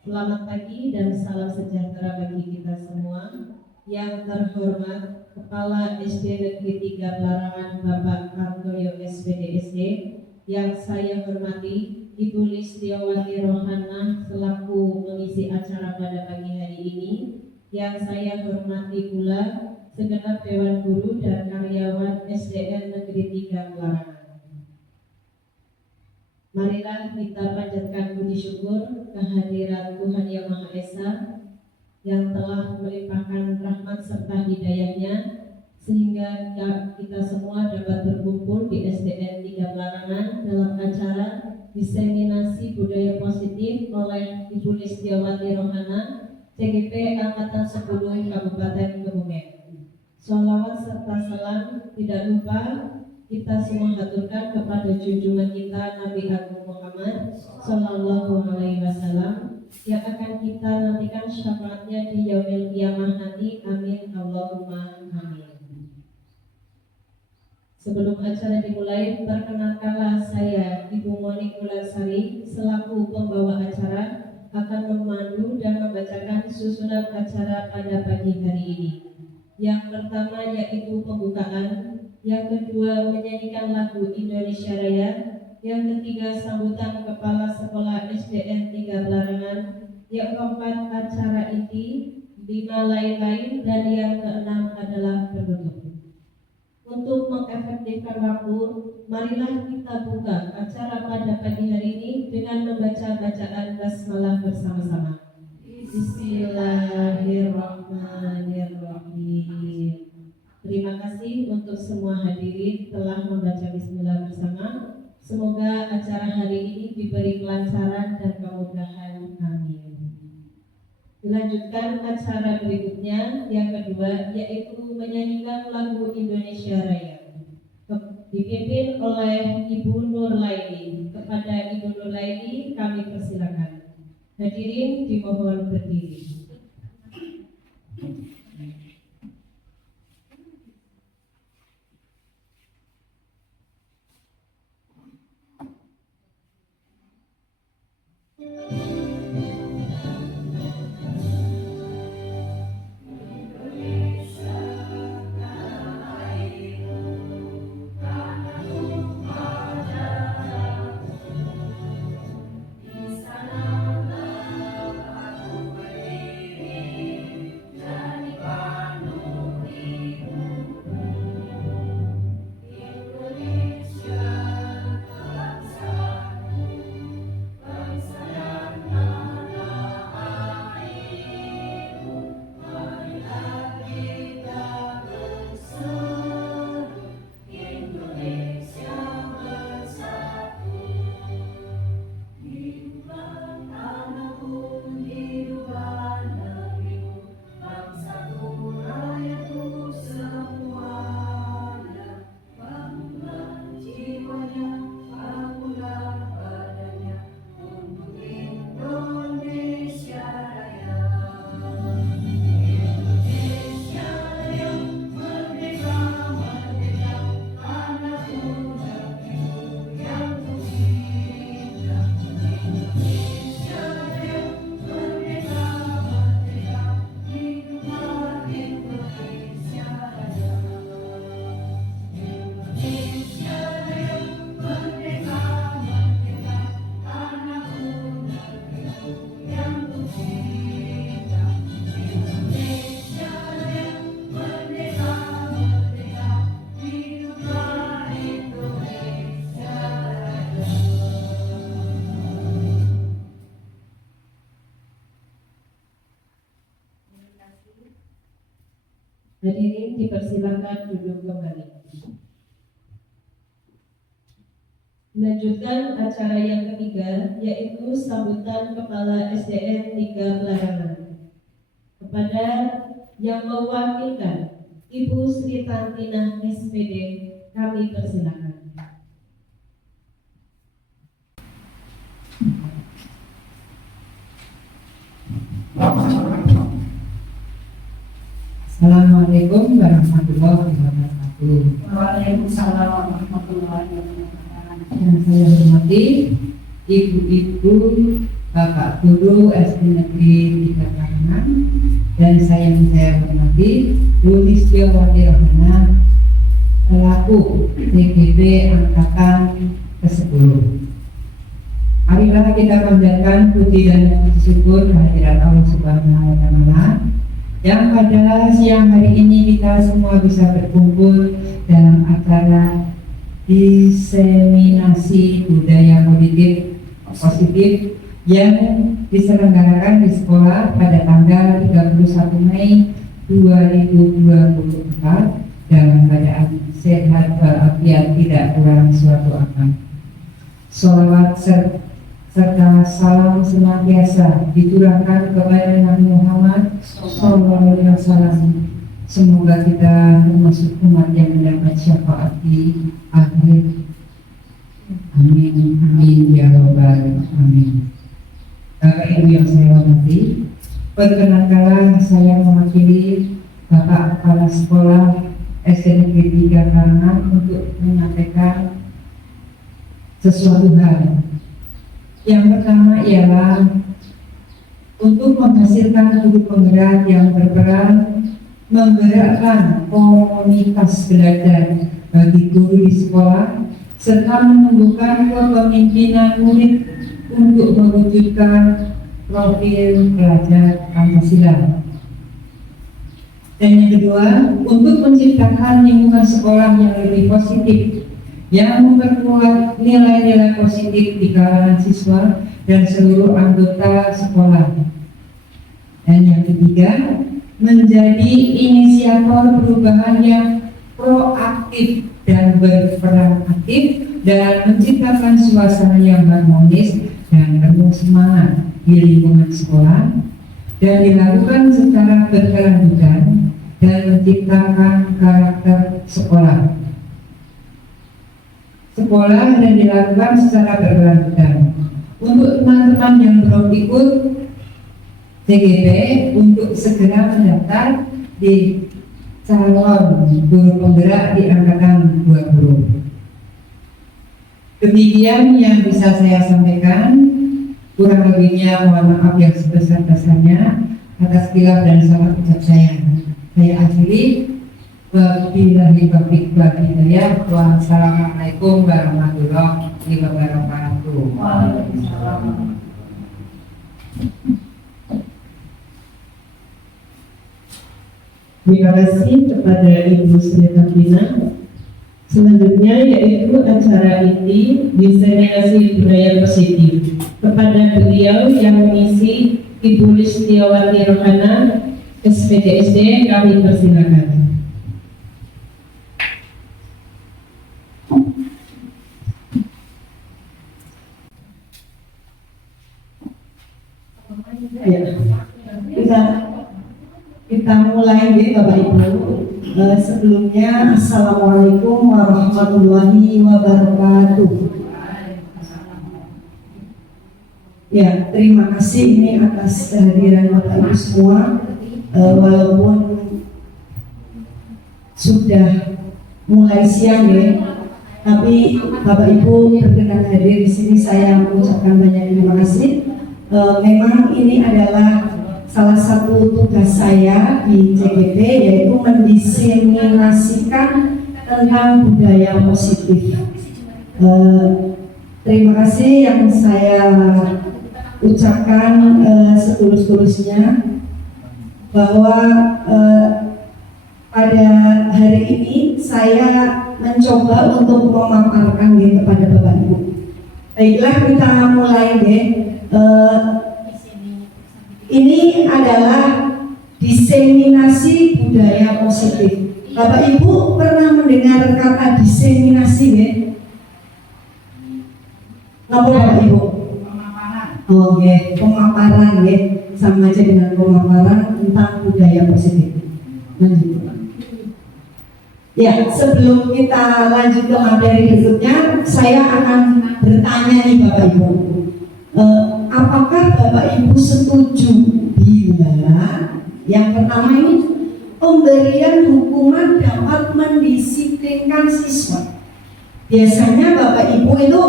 Selamat pagi dan salam sejahtera bagi kita semua. Yang terhormat Kepala SD Negeri 3 Pelarangan Bapak Kartoyo SPDSD, yang saya hormati Ibu Listiawati Rohana selaku mengisi acara pada pagi hari ini, yang saya hormati pula segenap Dewan Guru dan karyawan SDN Negeri 3 Pelarangan. Marilah kita panjatkan puji syukur kehadirat Tuhan Yang Maha Esa yang telah melimpahkan rahmat serta hidayahnya sehingga kita semua dapat berkumpul di SDN 3 Pelarangan dalam acara diseminasi budaya positif oleh Ibu Listiawati Rohana, CGP Angkatan 10 Kabupaten Kebumen. Sholawat serta salam tidak lupa kita semua haturkan kepada junjungan kita Nabi Agung Muhammad Sallallahu Alaihi Wasallam yang akan kita nantikan syafaatnya di yaumil qiyamah nanti. Amin Allahumma amin. Sebelum acara dimulai, perkenalkanlah saya Ibu Monik Wulansari selaku pembawa acara akan memandu dan membacakan susunan acara pada pagi hari ini. Yang pertama yaitu pembukaan, yang kedua menyanyikan lagu Indonesia Raya, yang ketiga sambutan Kepala Sekolah SDN 3 Pelarangan, yang keempat acara inti, 5 lain-lain, dan yang keenam adalah penutup. Untuk mengefektifkan waktu, marilah kita buka acara pada pagi hari ini dengan membaca bacaan basmalah bersama-sama. Bismillahirrahmanirrahim. Terima kasih untuk semua hadirin telah membaca bismillah bersama. Semoga acara hari ini diberi kelancaran dan kemudahan. Amin. Dilanjutkan acara berikutnya, yang kedua yaitu menyanyikan lagu Indonesia Raya, dipimpin oleh Ibu Nurlaini. Kepada Ibu Nurlaini kami persilakan. Hadirin dimohon berdiri. Hadirin dipersilakan duduk kembali. Melanjutkan acara yang ketiga yaitu sambutan Kepala SDN 3 Pelarangan. Kepada yang mewakilkan Ibu Sri Tantinah SPD kami persilakan. Assalamualaikum warahmatullahi wabarakatuh. Waalaikumsalam warahmatullahi wabarakatuh. Yang saya hormati ibu-ibu, Bapak Guru SD Negeri 3 Karangan, dan yang saya hormati Bu Listiawati Rohana selaku CGP Angkatan ke-10. Marilah kita panjatkan puji dan puji syukur kehadirat Allah Subhanahu wa Ta'ala yang pada siang hari ini kita semua bisa berkumpul dalam acara diseminasi budaya positif yang diselenggarakan di sekolah pada tanggal 31 Mei 2024 dalam keadaan sehat walafiat tidak kurang suatu apa. Sholawat serta salam senantiasa diturunkan kepada Nabi Muhammad SAW. Semoga kita termasuk umat yang mendapat syafaat di akhir. Amin, amin ya robbal amin. Bapak Ibu yang saya hormati, perkenankanlah saya mewakili Bapak Kepala Sekolah SD Negeri 3 Karangan untuk menyampaikan sesuatu hal. Yang pertama ialah untuk menghasilkan guru penggerak yang berperan menggerakkan komunitas belajar bagi guru di sekolah serta menumbuhkan kepemimpinan murid untuk mewujudkan profil pelajar Pancasila. Dan yang kedua, untuk menciptakan lingkungan sekolah yang lebih positif, yang memperkuat nilai-nilai positif di kalangan siswa dan seluruh anggota sekolah. Dan yang ketiga, menjadi inisiator perubahan yang proaktif dan berperan aktif dalam menciptakan suasana yang harmonis dan penuh semangat di lingkungan sekolah, dan dilakukan secara berkelanjutan dan menciptakan karakter sekolah dan dilakukan secara berkelanjutan. Untuk teman-teman yang belum ikut CGP untuk segera mendaftar di calon guru penggerak di angkatan 20. Demikian yang bisa saya sampaikan. Kurang lebihnya mohon maaf yang sebesar-besarnya atas khilaf dan salah ucap saya. Saya akhiri. Wabillahi taufiq wal hidayah. Wassalamualaikum warahmatullahi wabarakatuh. Terima kasih kepada Ibu Sri Tafina. Selanjutnya yaitu acara inti diseminasi budaya positif. Kepada beliau yang mengisi Ibu Listiawati Rohana, SPDSD, kami persilakan. Ya, kita mulai ya Bapak Ibu. Sebelumnya Assalamualaikum warahmatullahi wabarakatuh. Ya, terima kasih ini atas kehadiran Bapak Ibu semua. Walaupun sudah mulai siang ya, tapi Bapak Ibu berkenan hadir di sini, saya mengucapkan banyak terima kasih. Memang ini adalah salah satu tugas saya di CGP, yaitu mendiseminasikan tentang budaya positif. Terima kasih yang saya ucapkan setulus-tulusnya bahwa pada hari ini saya mencoba untuk memaparkan kepada Bapak Ibu. Baiklah, kita mulai deh. Ini adalah diseminasi budaya positif. Bapak Ibu pernah mendengar kata diseminasi ya? Apa Bapak Ibu? Pemaparan. Oh ya, pemaparan ya, sama aja dengan pemaparan tentang budaya positif. Lanjut. Ya, sebelum kita lanjut ke materi berikutnya, saya akan bertanya nih Bapak Ibu. Apakah Bapak Ibu setuju bila yang pertama ini pemberian hukuman dapat mendisiplinkan siswa? Biasanya Bapak Ibu itu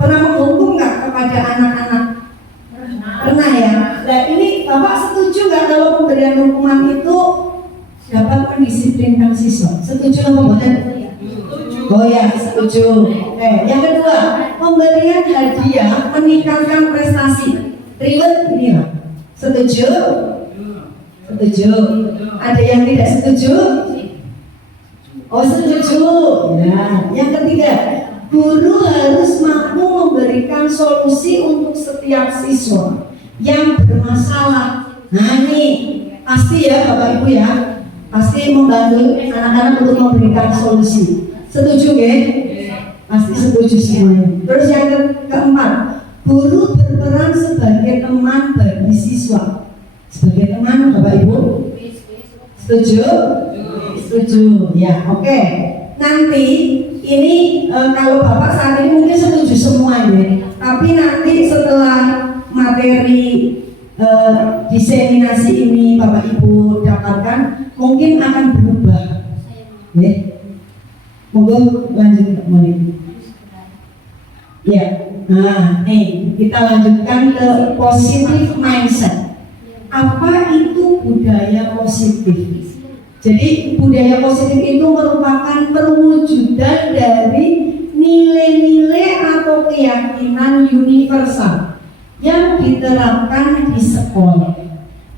pernah menghukum nggak kepada anak-anak teman itu dapat mendisiplinkan siswa. Setuju apa bukan? Oh ya, setuju. Yang kedua, pemberian hadiah meningkatkan prestasi. Ribet ini ya. Setuju? Setuju. Ada yang tidak setuju? Oh, setuju. Ya. Yang ketiga, guru harus mampu memberikan solusi untuk setiap siswa yang bermasalah. Nah ini pasti ya Bapak Ibu ya, pasti membantu anak-anak untuk memberikan solusi. Setuju ya? Pasti setuju semuanya. Terus yang keempat, guru berperan sebagai teman bagi siswa. Sebagai teman Bapak Ibu? Setuju? Setuju. Ya, oke. Nanti ini kalau Bapak saat ini mungkin setuju semuanya, tapi nanti setelah materi diseminasi ini Bapak Ibu dapatkan mungkin akan berubah. Ya. Monggo lanjut mulai. Ya. Nah, nih kita lanjutkan ke positive mindset. Apa itu budaya positif? Jadi budaya positif itu merupakan perwujudan dari nilai-nilai atau keyakinan universal yang diterapkan di sekolah.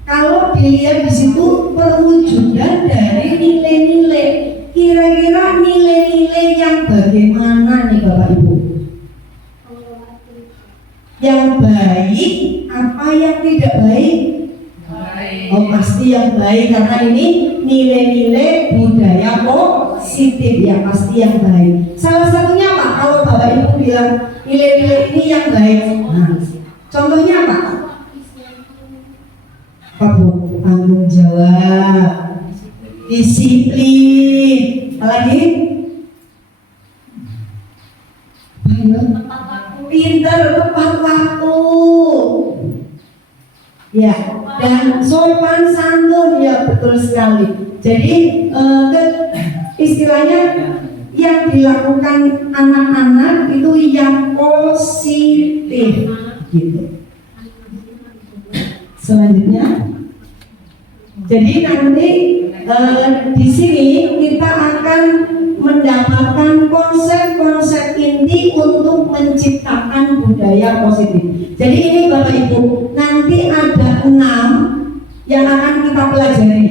Kalau dilihat di situ perwujudan dari nilai-nilai, kira-kira nilai-nilai yang bagaimana nih Bapak Ibu? Yang baik, apa yang tidak baik? Oh pasti yang baik, karena ini nilai-nilai budaya positif ya, pasti yang baik. Salah satunya apa? Kalau Bapak Ibu bilang nilai-nilai ini yang baik, nah, contohnya apa? Apa Bu? Tanggung jawab, disiplin, apa lagi? Pintar, tepat waktu. Ya, dan sopan santun ya, betul sekali. Jadi istilahnya yang dilakukan anak-anak itu yang positif gitu. Selanjutnya, jadi nanti di sini kita akan mendapatkan konsep-konsep inti untuk menciptakan budaya positif. Jadi ini Bapak Ibu, nanti ada 6 yang akan kita pelajari.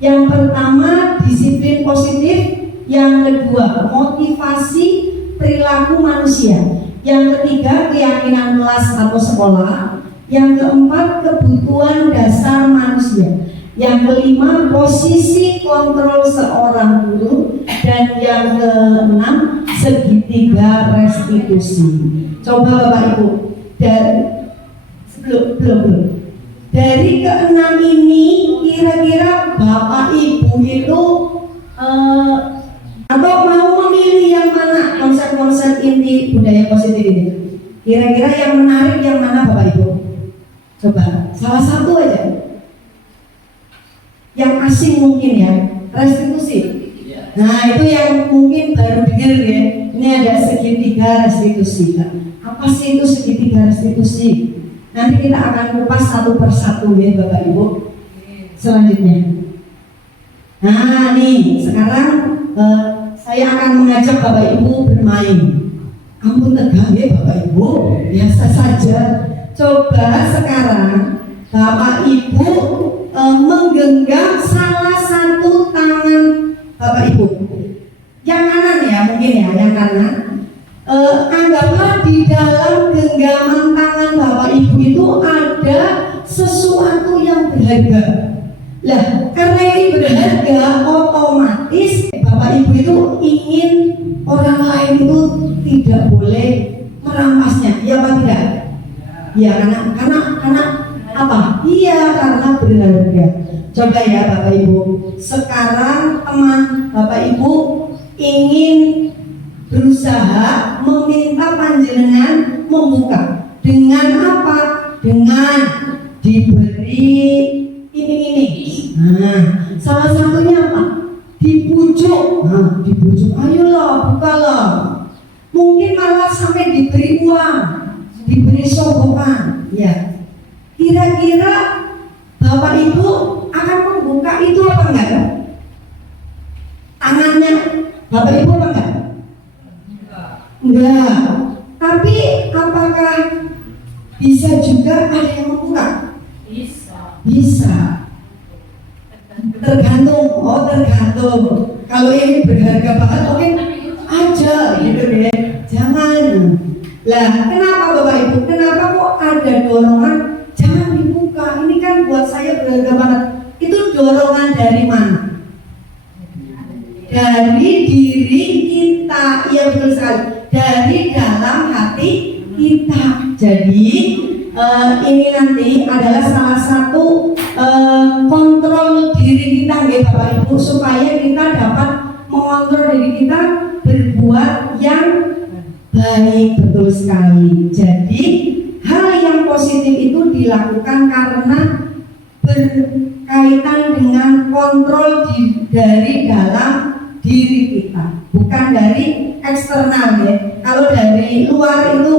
Yang pertama disiplin positif, yang kedua motivasi perilaku manusia, yang ketiga keyakinan kelas atau sekolah, yang keempat kebutuhan dasar manusia, yang kelima posisi kontrol seorang guru, dan yang keenam segitiga restitusi. Coba Bapak Ibu, dari keenam ini kira-kira Bapak Ibu itu atau mau memilih yang mana konsep-konsep inti budaya positif ini? Kira-kira yang menarik yang mana Bapak Ibu? Coba salah satu aja. Yang asing mungkin ya, restitusi. Nah itu yang mungkin baru dengar ya. Ini ada segitiga restitusi. Apa sih itu segitiga restitusi? Nanti kita akan kupas satu persatu ya Bapak Ibu. Selanjutnya. Nah nih sekarang saya akan mengajak Bapak Ibu bermain. Ampun tegang ya Bapak Ibu, biasa saja. Coba sekarang Bapak Ibu menggenggam salah satu tangan Bapak Ibu. Yang kanan ya mungkin ya, yang kanan. Anggaplah di dalam genggaman tangan Bapak Ibu itu ada sesuatu yang berharga. Lah, karena ini berharga, otomatis Bapak Ibu itu ingin orang lain itu tidak boleh merampasnya, ya apa tidak? Ya karena apa? Iya karena berharga. Coba ya Bapak Ibu. Sekarang teman Bapak Ibu ingin berusaha meminta panjenengan membuka. Dengan apa? Dengan diberi ini. Nah, salah satunya apa? Dibujuk. Nah, dibujuk. Ayolah, bukalah. Mungkin malah sampai diberi uang, diberi sogokan. Ya. Kira-kira Bapak Ibu akan membuka itu apa enggak? Tangannya Bapak Ibu apa enggak? Enggak. Tapi apakah bisa juga ada yang membuka? Bisa. Tergantung. Kalau ini berharga banget mungkin aja gitu ya. Jangan. Lah, kenapa Bapak Ibu? Kenapa kok ada dorongan jangan dibuka? Ini kan buat saya berharga banget. Itu dorongan dari mana? Dari diri kita. Iya betul sekali. Dari dalam hati kita. Jadi ini nanti adalah salah satu kontrol diri kita nggih Bapak Ibu, supaya kita dapat mengontrol diri kita berbuat yang baik. Betul sekali. Jadi hal yang positif itu dilakukan karena berkaitan dengan kontrol dari dalam diri kita, bukan dari eksternal ya. Kalau dari luar itu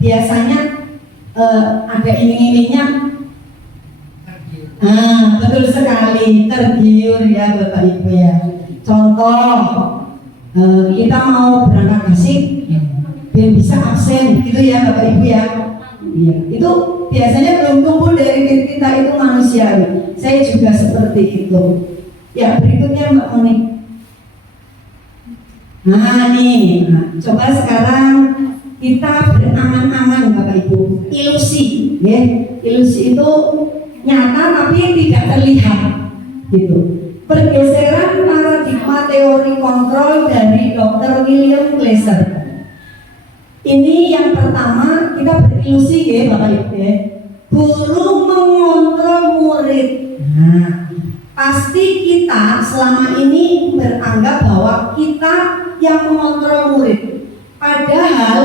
biasanya ada iming-imingnya. Betul sekali, tergiur ya Bapak Ibu ya. Contoh, kita mau berangkat haji, biar bisa absen gitu ya Bapak Ibu ya. Iya, itu biasanya belum tumbuh dari diri kita, itu manusiawi. Saya juga seperti itu. Ya, berikutnya Mbak Monik. Nah nih, coba sekarang kita berangan-angan Bapak Ibu. Ilusi, ya. Ilusi itu nyata tapi tidak terlihat, gitu. Pergeseran paradigma teori kontrol dari Dr. William Glasser. Ini yang pertama, kita berilusi ya Bapak Ibu ya. Guru mengontrol murid. Nah, pasti kita selama ini beranggap bahwa kita yang mengontrol murid. Padahal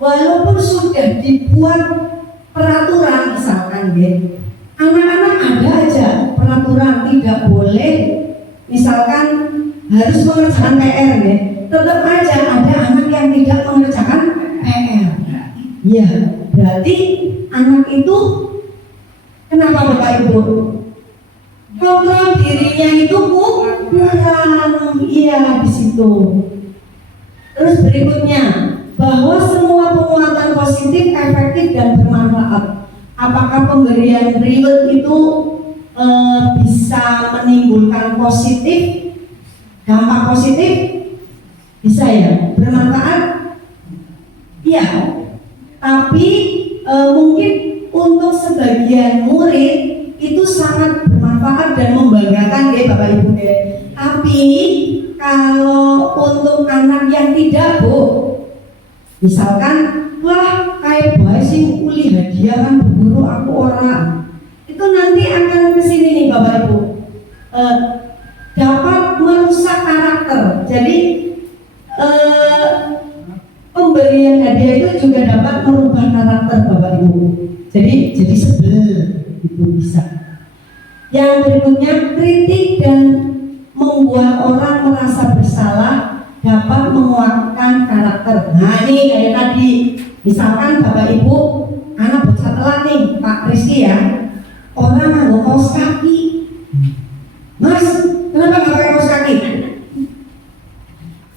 walaupun sudah dibuat peraturan misalkan ya, anak-anak ada aja peraturan tidak boleh misalkan harus mengerjakan PR ya, tetap aja ada anak yang tidak mengerjakan PR. Ya, berarti anak itu kenapa Bapak Ibu? Kontrol dirinya itu kurang, iya di situ. Terus berikutnya, bahwa semua penguatan positif efektif dan bermanfaat. Apakah pemberian reward itu bisa menimbulkan positif, dampak positif? Bisa ya, bermanfaat? Iya. Tapi mungkin untuk sebagian murid itu sangat bermanfaat dan membanggakan ya Bapak Ibu ya. Tapi kalau untuk anak yang tidak Bu, misalkan wah kayak bae sih kuliah hadiah kan guru aku orang, itu nanti akan kesini nih Bapak Ibu, dapat merusak karakter. Jadi pemberian hadiah itu juga dapat merubah karakter Bapak Ibu. Jadi sebel itu bisa. Yang berikutnya, kritik dan membuat orang merasa bersalah dapat menguatkan karakter. Nah ini kayak tadi, misalkan Bapak Ibu anak bocah telat nih Pak Rizky ya, orang nggak kaos kaki, Mas kenapa nggak pakai kaos kaki?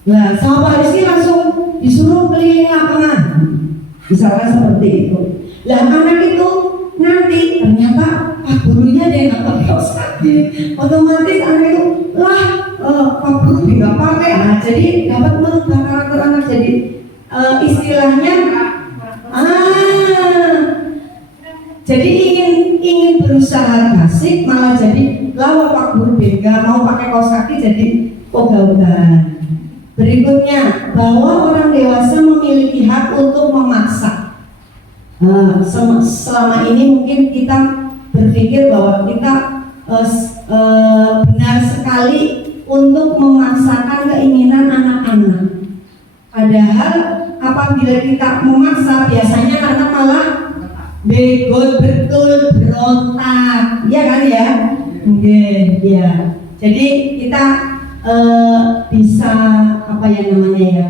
Nah sama Pak Rizky langsung disuruh keliling lapangan, misalkan seperti itu. Lah anak itu nanti ternyata Pak gurunya dia nggak pakai kaos kaki, otomatis anak itu lah Pak guru nggak pakai. Nah jadi dapat merubah karakter anak. Jadi istilahnya jadi ingin berusaha kasih malah jadi lawan Pak guru beda mau pakai kaos kaki jadi ogah-ogahan. Berikutnya, bahwa orang dewasa memiliki hak untuk memaksa. Selama ini mungkin kita berpikir bahwa kita benar sekali untuk memaksakan keinginan anak-anak. Padahal apabila kita memaksa, biasanya anak malah begot, betul, berontak, ya kan ya? Mungkin ya. Jadi kita bisa apa ya namanya ya,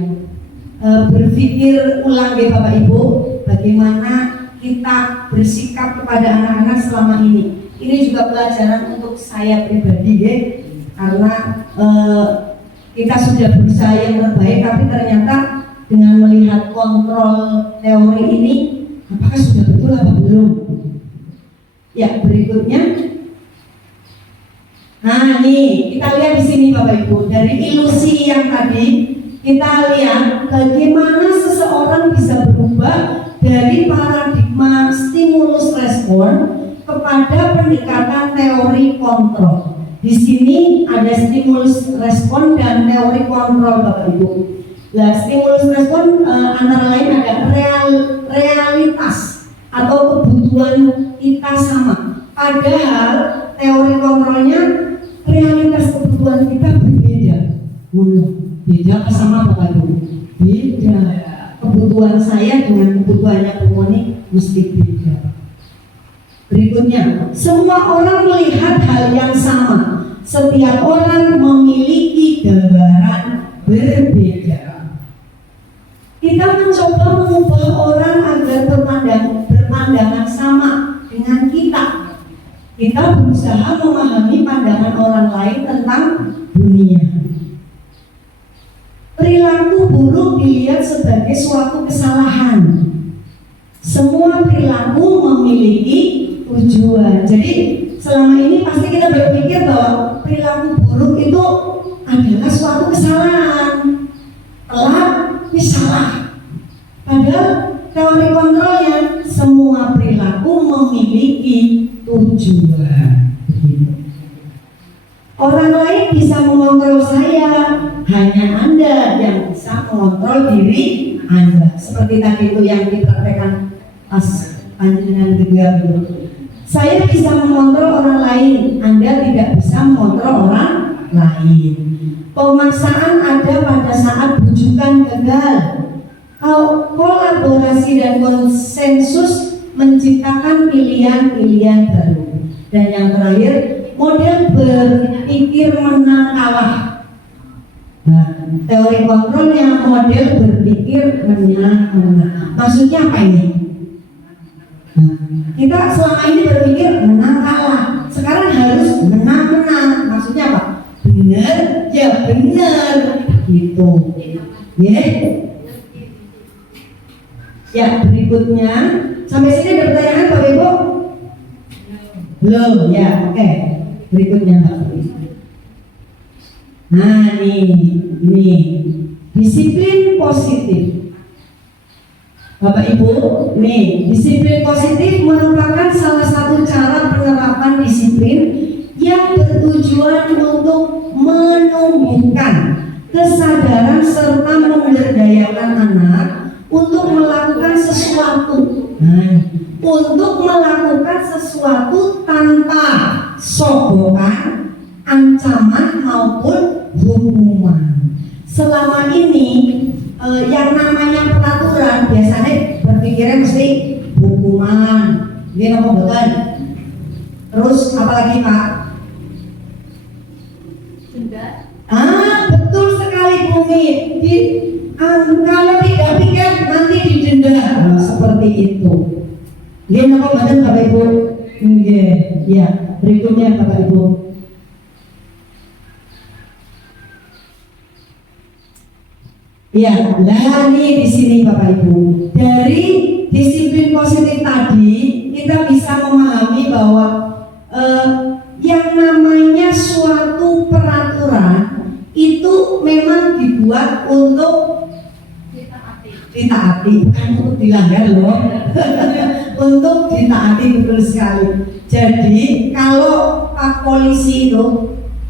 berpikir ulang ya Bapak Ibu, bagaimana kita bersikap kepada anak-anak selama ini. Ini juga pelajaran untuk untuk saya pribadi ya, karena kita sudah berusaha yang terbaik, tapi ternyata dengan melihat kontrol teori ini, apakah sudah betul apa belum? Ya, berikutnya. Nah, nih kita lihat di sini Bapak Ibu, dari ilusi yang tadi kita lihat bagaimana seseorang bisa berubah dari paradigma stimulus respon kepada pendekatan teori kontrol. Di sini ada stimulus respon dan teori kontrol Bapak Ibu. Nah, stimulus respon antara lain ada realitas atau kebutuhan kita sama. Padahal teori kontrolnya realitas kebutuhan kita berbeda. Beda apa sama Bapak Ibu? Beda. Kebutuhan saya dengan kebutuhannya Bu Moni mesti beda. Berikutnya, semua orang melihat hal yang sama. Setiap orang memiliki gambaran berbeda. Kita mencoba mengubah orang agar berpandangan sama dengan kita. Kita berusaha memahami pandangan orang lain tentang dunia. Perilaku buruk dilihat sebagai suatu kesalahan. Semua perilaku memiliki tujuan. Jadi selama ini pasti kita berpikir bahwa perilaku buruk itu adalah suatu kesalahan. Telat, salah. Padahal teori kontrolnya semua perilaku memiliki tujuan. Orang lain bisa mengontrol saya, hanya Anda yang bisa mengontrol diri Anda. Seperti tadi itu yang dipraktekkan pas panjenengan kedua dulu. Saya bisa mengontrol orang lain, Anda tidak bisa mengontrol orang lain. Pemaksaan ada pada saat bujukan gagal. Kolaborasi dan konsensus menciptakan pilihan-pilihan baru. Dan yang terakhir, model berpikir menang kalah. Nah, teori kontrolnya model berpikir menang. Maksudnya apa ini? Nah, kita selama ini berpikir menang kalah. Sekarang harus menang. Maksudnya apa? Benar, ya benar. Gitu. Ya. Ya, berikutnya. Sampai sini ada pertanyaan Bapak Ibu? Belum, ya, oke. Berikutnya Pak. Nah, ini disiplin positif. Bapak Ibu, nih disiplin positif merupakan salah satu cara penerapan disiplin yang bertujuan untuk menumbuhkan kesadaran serta memberdayakan anak untuk melakukan sesuatu. Untuk melakukan sesuatu tanpa sogokan, ancaman maupun hukuman. Selama ini yang namanya peraturan biasanya berpikirnya mesti hukuman. Ini apa betul? Terus apalagi Pak? Denda. Betul sekali Bumi. Kalau tidak pikir nanti didenda. Seperti itu. Ini apa betul Bapak Ibu? Ya. Berikutnya Bapak Ibu. Ya, nah ini di sini Bapak Ibu. Dari disiplin positif tadi kita bisa memahami bahwa yang namanya suatu peraturan itu memang dibuat untuk ditaati, bukan untuk dilanggar loh. Untuk ditaati, betul sekali. Jadi kalau Pak Polisi itu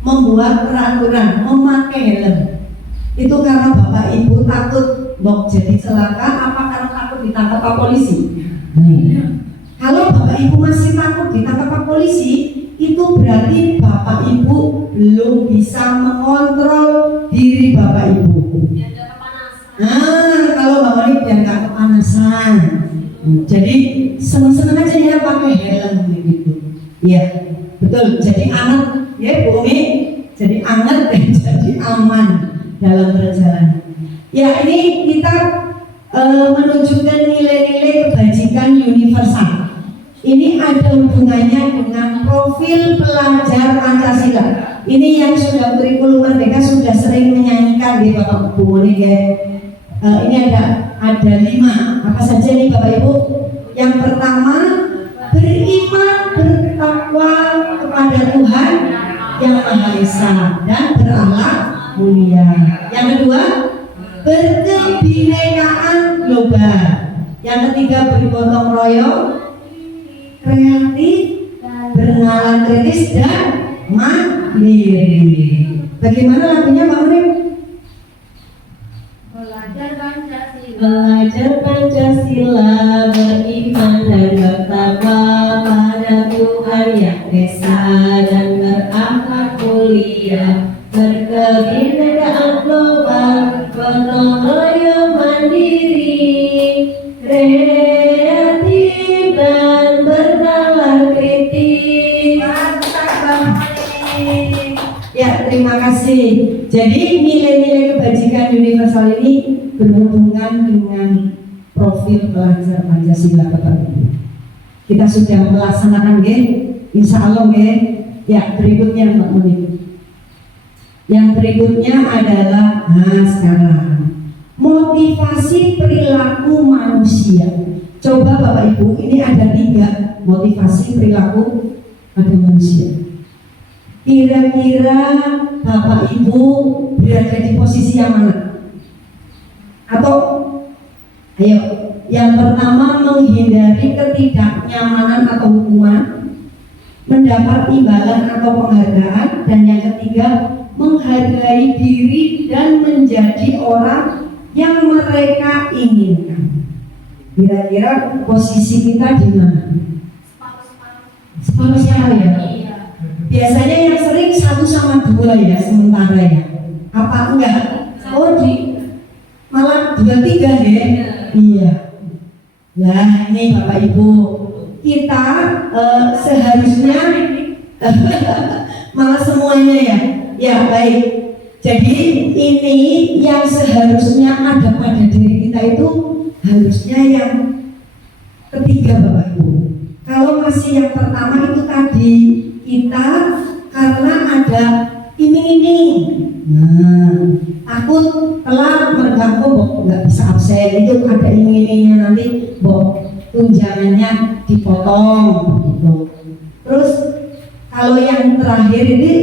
membuat peraturan memakai helm, itu karena Bapak Ibu takut mau jadi celaka, apa karena takut ditangkap Pak Polisi? Kalau Bapak Ibu masih takut ditangkap Pak Polisi, itu berarti Bapak Ibu belum bisa mengontrol diri Bapak Ibu. Kalau Bapak Ibu biar nggak kepanasan. Jadi seneng-seneng aja ya pakai helm begitu. Iya, betul. Jadi anget, ya Bumi. Jadi anget dan jadi aman dalam perjalanan. Ya, ini kita menunjukkan nilai-nilai kebajikan universal. Ini ada hubungannya dengan profil pelajar Pancasila. Ini yang sudah kurikulum merdeka sudah sering menyanyikan di Bapak Ibu ya. Ini ada 5. Apa saja nih Bapak Ibu? Yang pertama, beriman bertakwa kepada Tuhan yang Maha Esa dan berakhlak mulia. Yang kedua, berkebinekaan global. Yang ketiga, bergotong royong, kreatif, bernalar kritis dan mandiri. Bagaimana lagunya Mbak Unik? Belajar Pancasila, beriman dan bertakwa pada Tuhan yang Esa dan berakhlak mulia, berkebinekaan global, gotong royong mandiri, kreatif dan bernalar kritis. Ya, terima kasih. Jadi nilai-nilai kebajikan universal ini berhubungan dengan profil pelajar Pancasila Bapak Ibu. Kita sudah melaksanakan insya Allah ya. Berikutnya Mbak Munik. Yang berikutnya adalah sekarang motivasi perilaku manusia. Coba Bapak Ibu, ini ada 3 motivasi perilaku pada manusia. Kira-kira Bapak Ibu berada di posisi yang mana? Atau ayo, yang pertama menghindari ketidaknyamanan atau hukuman, mendapat imbalan atau penghargaan, dan yang ketiga menghargai diri dan menjadi orang yang mereka inginkan. Kira-kira posisi kita di mana? Separuh ya. Biasanya yang sering 1 sama 2 ya sementara ya. Apa enggak? Oh malah 2-3 ya. Iya. Nah ini Bapak Ibu, kita seharusnya malah semuanya ya. Ya baik. Jadi ini yang seharusnya ada pada diri kita itu harusnya yang ketiga Bapak Ibu. Kalau masih yang pertama itu tadi kita karena ada iming-iming, takut telat mereka nggak bisa absen, itu ada iming-imingnya nanti tunjangannya dipotong gitu. Terus kalau yang terakhir ini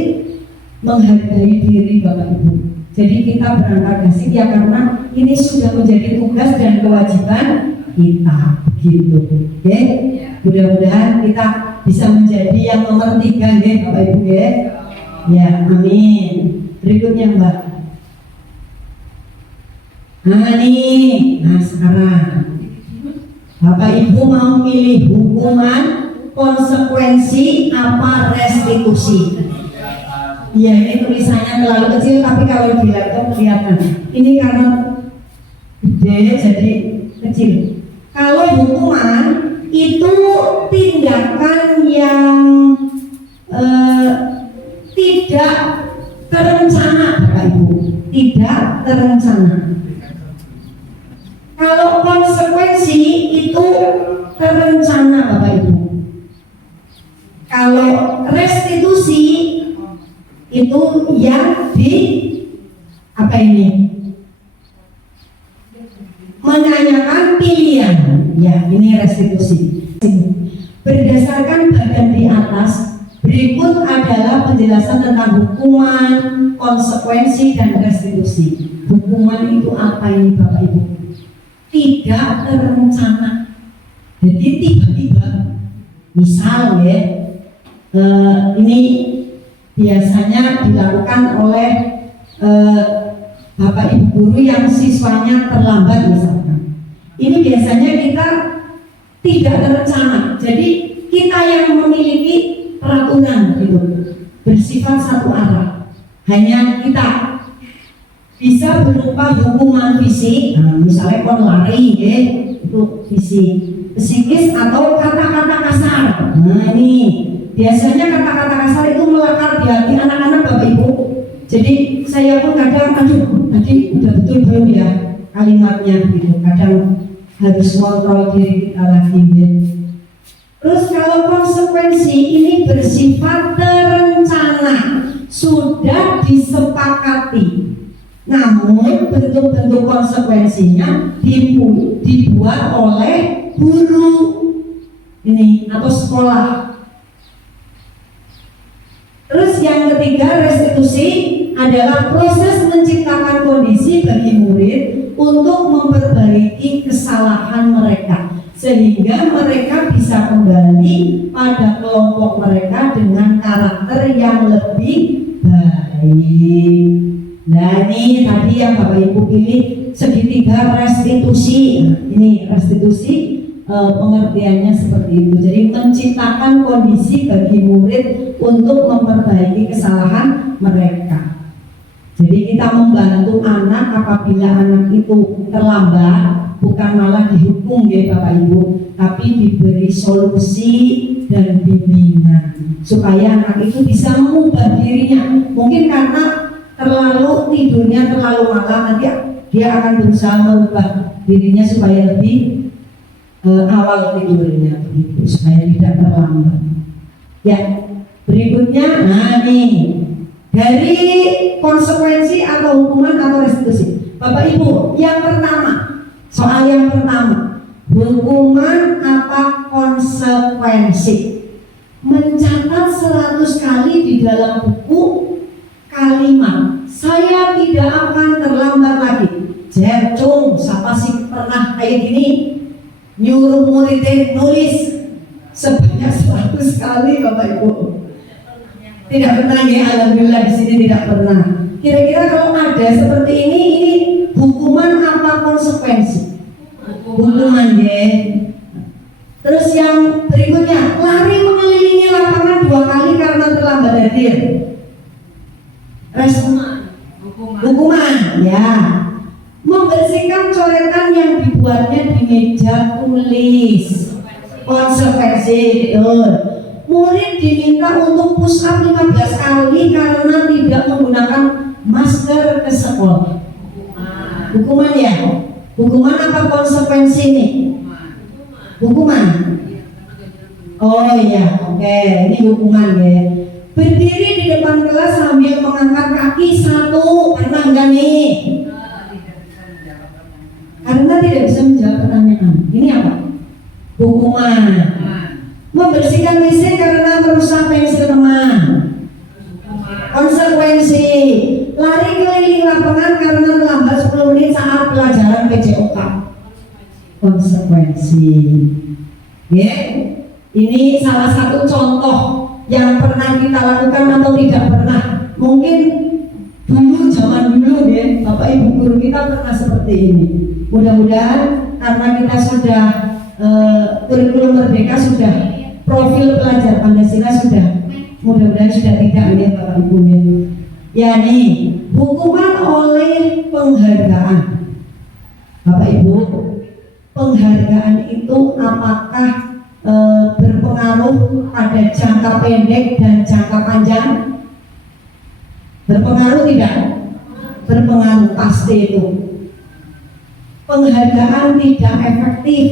menghargai diri Bapak Ibu. Jadi kita berangkat kasih ya karena ini sudah menjadi tugas dan kewajiban kita gitu. Oke? Mudah-mudahan kita bisa menjadi yang nomor 3 Bapak Ibu ya. Ya, amin. Berikutnya Mbak. Nah sekarang Bapak Ibu mau milih hukuman, konsekuensi apa restitusi? Iya, ini tulisannya terlalu kecil tapi kalau di laptop kelihatan. Ini karena gede jadi kecil. Kalau hukuman itu tindakan yang tidak terencana Bapak Ibu, tidak terencana. Kalau konsekuensi itu terencana Bapak Ibu. Kalau restitusi itu yang menanyakan pilihan. Ya, ini restitusi. Berdasarkan bagian di atas, berikut adalah penjelasan tentang hukuman, konsekuensi, dan restitusi. Hukuman itu apa ini Bapak Ibu? Tidak terencana. Jadi tiba-tiba, misal ya, ini biasanya dilakukan oleh Bapak Ibu guru yang siswanya terlambat misalkan. Ini biasanya kita tidak terencana. Jadi kita yang memiliki peraturan gitu, bersifat satu arah. Hanya kita bisa berupa hukuman fisik, misalnya kon lari ya, itu fisik, psikis atau kata-kata kasar. Nah ini biasanya kata-kata kasar itu melekat di hati anak-anak Bapak Ibu. Jadi saya pun kadang tadi udah betul belum ya kalimatnya gitu. Kadang harus kontrol diri kita lagi ya. Terus kalau konsekuensi ini bersifat terencana, sudah disepakati. Namun bentuk-bentuk konsekuensinya dibuat oleh guru ini atau sekolah. Terus yang ketiga, restitusi adalah proses menciptakan kondisi bagi murid untuk memperbaiki kesalahan mereka sehingga mereka bisa kembali pada kelompok mereka dengan karakter yang lebih baik. Nah ini tadi yang Bapak Ibu pilih segitiga restitusi. Nah, ini restitusi pengertiannya seperti itu. Jadi menciptakan kondisi bagi murid untuk memperbaiki kesalahan mereka. Jadi kita membantu anak apabila anak itu terlambat, bukan malah dihukum ya Bapak Ibu, tapi diberi solusi dan bimbingan supaya anak itu bisa mengubah dirinya. Mungkin karena tidurnya terlalu malam, nanti dia akan berusaha merubah dirinya supaya lebih awal tidurnya begitu, supaya tidak terlambat. Ya, berikutnya, nah nih dari konsekuensi atau hukuman atau restitusi. Bapak Ibu, yang pertama, soal yang pertama, hukuman apa konsekuensi? Mencatat 100 kali di dalam buku kalimat saya tidak akan terlambat lagi. Jercung, siapa sih pernah kayak gini nyuruh muridnya nulis sebanyak 100 kali Bapak Ibu? Tidak pernah ya, alhamdulillah di sini tidak pernah. Kira-kira kalau ada seperti ini hukuman apa konsekuensi? Hukuman ya. Terus yang berikutnya, lari mengelilingi lapangan 2 kali karena terlambat hadir. Hukuman ya. Membersihkan coretan yang dibuatnya di meja tulis. Konsekuensi, betul. Murid diminta untuk push up 15 kali karena tidak menggunakan masker ke sekolah. Hukuman ya. Hukuman apa konsekuensi ini? Hukuman. Oh iya, oke. Ini hukuman ya. Berdiri di depan kelas sambil mengangkat kaki 1, pernah enggak nih? Karena tidak bisa menjawab pertanyaan. Ini apa? Hukuman. Membersihkan WC karena merusak pensil teman. Konsekuensi. Lari keliling lapangan karena terlambat 10 menit saat pelajaran PJOK. Konsekuensi. Ya, ini salah satu contoh yang pernah kita lakukan atau tidak pernah. Mungkin dulu, zaman dulu ya, Bapak Ibu guru kita pernah seperti ini. Mudah-mudahan karena kita sudah kurikulum merdeka, sudah profil pelajar Pancasila sudah, mudah-mudahan sudah tidak ya Bapak Ibu ya. Ya nih, hukuman oleh penghargaan. Bapak Ibu, penghargaan itu apakah berpengaruh pada jangka pendek dan jangka panjang? Berpengaruh tidak? Berpengaruh pasti itu. Penghargaan tidak efektif.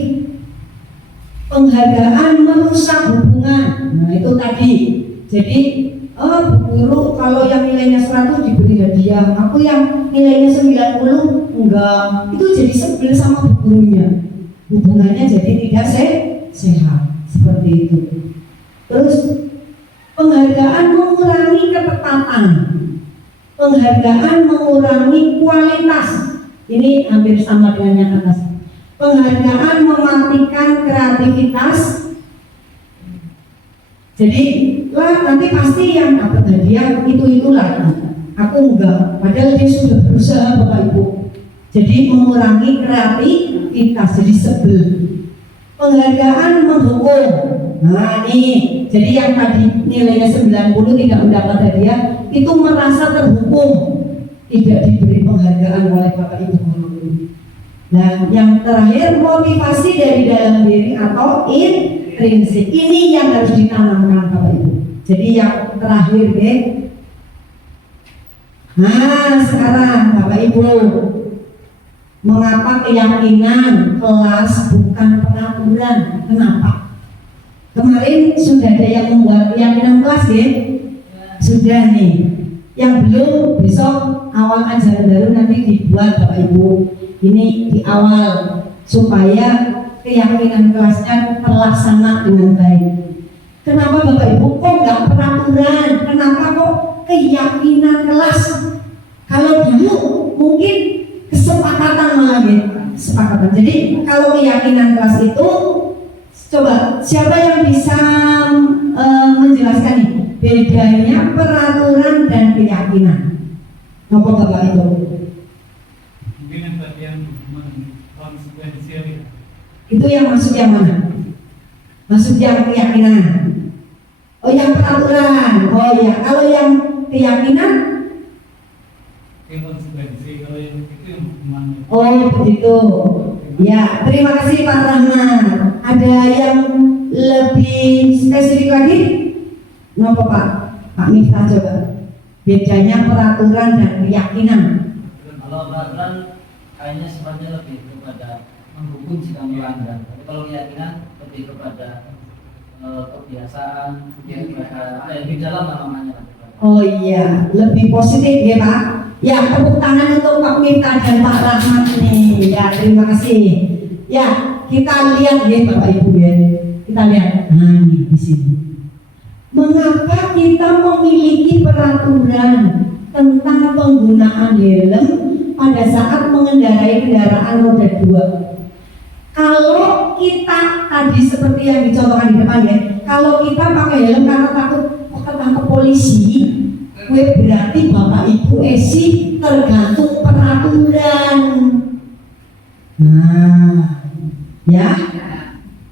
Penghargaan merusak hubungan. Nah itu tadi. Jadi guru kalau yang nilainya 100 diberi hadiah, aku yang nilainya 90 enggak, itu jadi sebel sama gurunya. Hubungannya jadi tidak sehat seperti itu. Terus penghargaan mengurangi ketepatan. Penghargaan mengurangi kualitas. Ini hampir sama dengan yang atas. Penghargaan mematikan kreativitas. Jadi nanti pasti yang dapat hadiah itulah. Aku enggak. Padahal dia sudah berusaha Bapak Ibu. Jadi mengurangi kreativitas, jadi sebel. Penghargaan menghukum. Nah ini, jadi yang tadi nilainya 90 tidak mendapat hadiah, itu merasa terhukum, tidak diberi penghargaan oleh Bapak Ibu guru. Nah yang terakhir, motivasi dari dalam diri atau intrinsik. Ini yang harus ditanamkan Bapak Ibu. Jadi yang terakhir deh. Nah sekarang Bapak Ibu, mengapa keyakinan kelas bukan pengaturan? Kenapa? Kemarin sudah ada yang membuat keyakinan kelas ya? Sudah nih. Yang belum, besok awal ajaran baru nanti dibuat Bapak Ibu. Ini di awal supaya keyakinan kelasnya terlaksana dengan baik. Kenapa Bapak Ibu kok nggak peraturan? Kenapa kok keyakinan kelas? Kalau dulu mungkin kesepakatan malah ya, kesepakatan. Jadi kalau keyakinan kelas itu, coba siapa yang bisa menjelaskan nih bedanya peraturan dan keyakinan? Apa Bapak itu? Mungkin yang bagian konsekuensial ya. Itu yang masuk yang mana? Masuk yang keyakinan. Oh yang peraturan. Oh ya, kalau yang keyakinan? Yang konsekuensi, kalau yang itu yang hukuman. Oh begitu. Ya, terima kasih Pak Rahman. Ada yang lebih spesifik lagi? Kenapa Pak? Pak Miftah coba. Bedanya peraturan dan keyakinan. Kalau peraturan kayaknya sifatnya lebih kepada menghukum jika melanggar. Tapi kalau keyakinan lebih kepada kebiasaan, lebih dalam namanya. Oh iya, lebih positif ya Pak. Ya, tepuk tangan untuk Pak Miftah dan Pak Rahmat nih. Ya, terima kasih. Ya, kita lihat ya Bapak Ibu ya. Kita lihat. Nah, nih di sini. Mengapa kita memiliki peraturan tentang penggunaan helm pada saat mengendarai kendaraan roda 2? Kalau kita tadi seperti yang dicontohkan di depan ya, kalau kita pakai helm karena takut ketangkep polisi, berarti Bapak Ibu Esi tergantung peraturan. Nah, ya.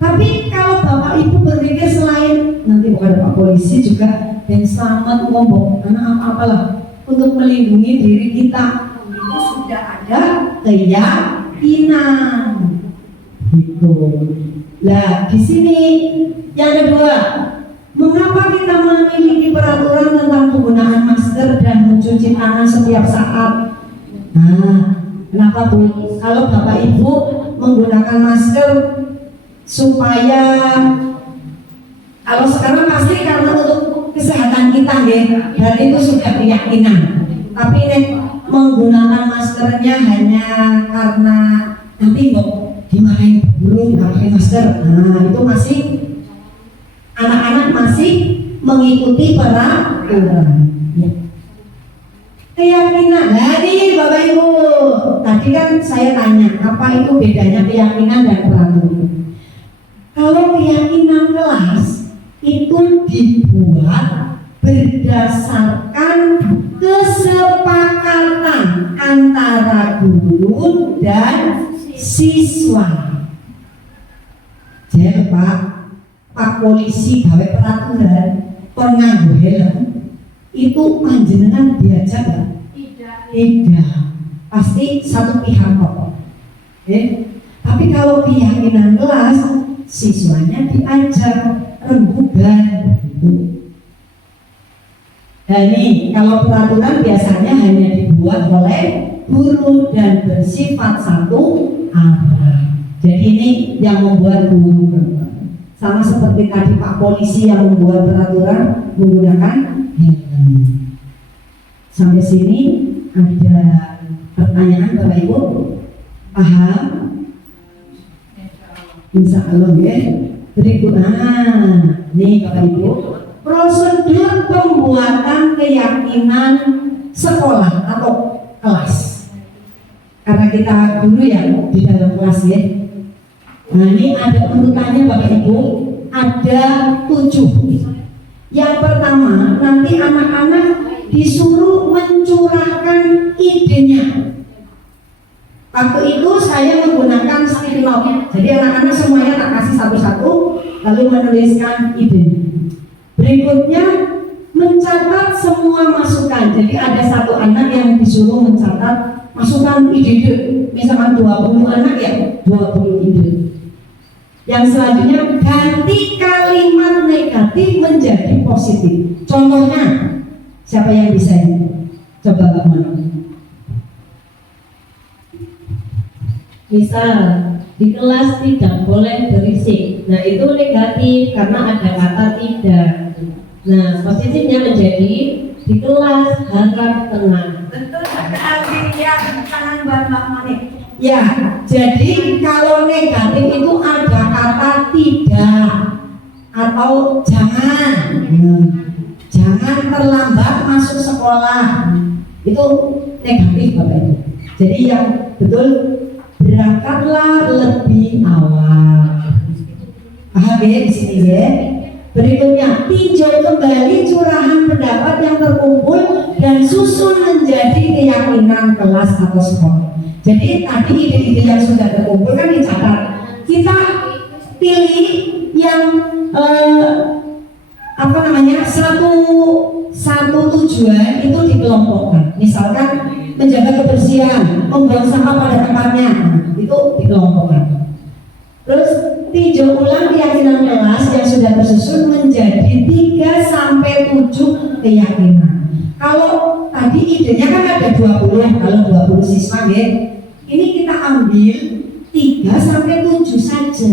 Tapi kalau Bapak Ibu berpikir selain nanti bukan Pak polisi juga dan selamat ngomong karena apa-apalah untuk melindungi diri kita, itu sudah ada keyakinan. Gitu. Nah, di sini yang kedua, mengapa kita memiliki peraturan tentang penggunaan masker dan mencuci tangan setiap saat? Nah, kenapa Bu? Kalau Bapak Ibu menggunakan masker supaya, kalau sekarang pasti karena untuk kesehatan kita ya, berarti itu sudah keyakinan. Tapi menggunakan maskernya hanya karena nanti kok dimarahin guru nggak pakai masker. Nah, itu masih anak-anak masih mengikuti peraturan. Ya. Keyakinan. Jadi Bapak Ibu, tadi kan saya tanya apa itu bedanya keyakinan dan peraturan. Kalau keyakinan kelas itu dibuat berdasarkan kesepakatan antara guru dan siswa. Jadi Pak polisi gawe peraturan kon nganggo helm itu panjenengan diajak nggak? Tidak. Pasti satu pihak kok. Tapi kalau keyakinan kelas siswanya diajak rembugan gitu. Nah ini kalau peraturan biasanya hanya dibuat oleh guru dan bersifat satu arah. Jadi ini yang membuat guru. Sama seperti tadi Pak polisi yang membuat peraturan menggunakan helm. Sampai sini ada pertanyaan Bapak Ibu? Paham? Insya Allah ya. Berikutnya, nih Bapak Ibu, prosedur pembuatan keyakinan sekolah atau kelas. Karena kita dulu ya di dalam kelas ya. Nah ini ada urutannya Bapak Ibu, ada 7. Yang pertama, nanti anak-anak disuruh mencurahkan idenya. Waktu itu saya menggunakan sticky note. Jadi anak-anak semuanya tak kasih satu-satu, lalu menuliskan ide. Berikutnya mencatat semua masukan. Jadi ada satu anak yang disuruh mencatat masukan ide. Misalkan 20 anak ya, 20 ide. Yang selanjutnya ganti kalimat negatif menjadi positif. Contohnya siapa yang bisa ini? Coba Mbak Mono. Misal di kelas tidak boleh berisik. Nah itu negatif karena ada kata tidak. Nah positifnya menjadi di kelas harap tenang. Betul sekali ya, tangan buat Mbak Mani. Ya, jadi kalau negatif itu ada kata tidak atau jangan. Jangan terlambat masuk sekolah. Itu negatif Bapak Ibu. Jadi yang betul berangkatlah lebih awal. Paham ya di sini ya? Berikutnya, tinjau kembali curahan pendapat yang terkumpul dan susun menjadi keyakinan kelas atau sekolah. Jadi tadi ide-ide yang sudah terkumpul kan dicatat. Kita pilih yang satu tujuan itu dikelompokkan. Misalkan menjaga kebersihan, membuang sampah pada tempatnya, itu dikelompokkan. Terus tinjau ulang keyakinan kelas yang sudah tersusun menjadi 3 sampai 7 keyakinan. Kalau tadi idenya kan ada 20, kalau 20 siswa ya. Ini kita ambil 3 sampai 7 saja.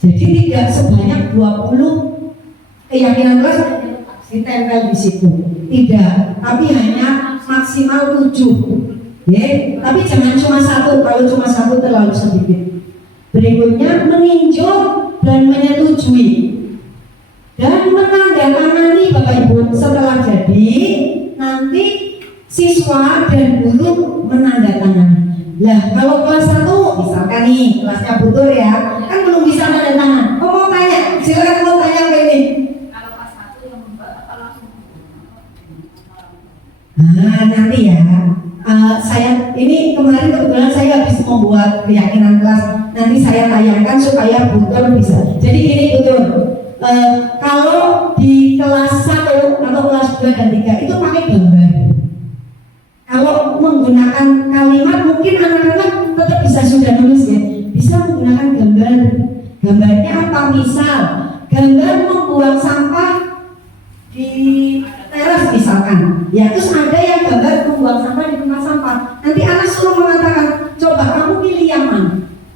Jadi tidak sebanyak 20 keyakinan kelas ditempel di situ. Tidak, tapi hanya maksimal 7. Ya, tapi jangan cuma 1. Kalau cuma 1 terlalu sedikit. Berikutnya meninjau dan menyetujui dan menandatangani Bapak Ibu setelah jadi. Nanti siswa dan guru menandatangani. Lah kalau kelas 1 misalkan nih kelasnya butuh ya, kan belum bisa tanda tangan. Mau tanya, silakan mau tanya ke ini. Kalau kelas 1 yang membuat apa langsung? Nanti ya. Saya ini kemarin kebetulan saya habis membuat keyakinan kelas. Nanti saya tayangkan supaya betul bisa. Jadi ini betul. Kalau di kelas 1 atau kelas 2 dan 3 itu pakai gambar. Kalau menggunakan kalimat mungkin anak-anak tetap bisa sudah nulis ya. Bisa menggunakan gambar. Gambarnya apa? Misal gambar membuang sampah di teras misalkan. Ya terus ada yang gambar membuang sampah di tempat sampah. Nanti anak suruh mengatakan, coba kamu pilih yang mana?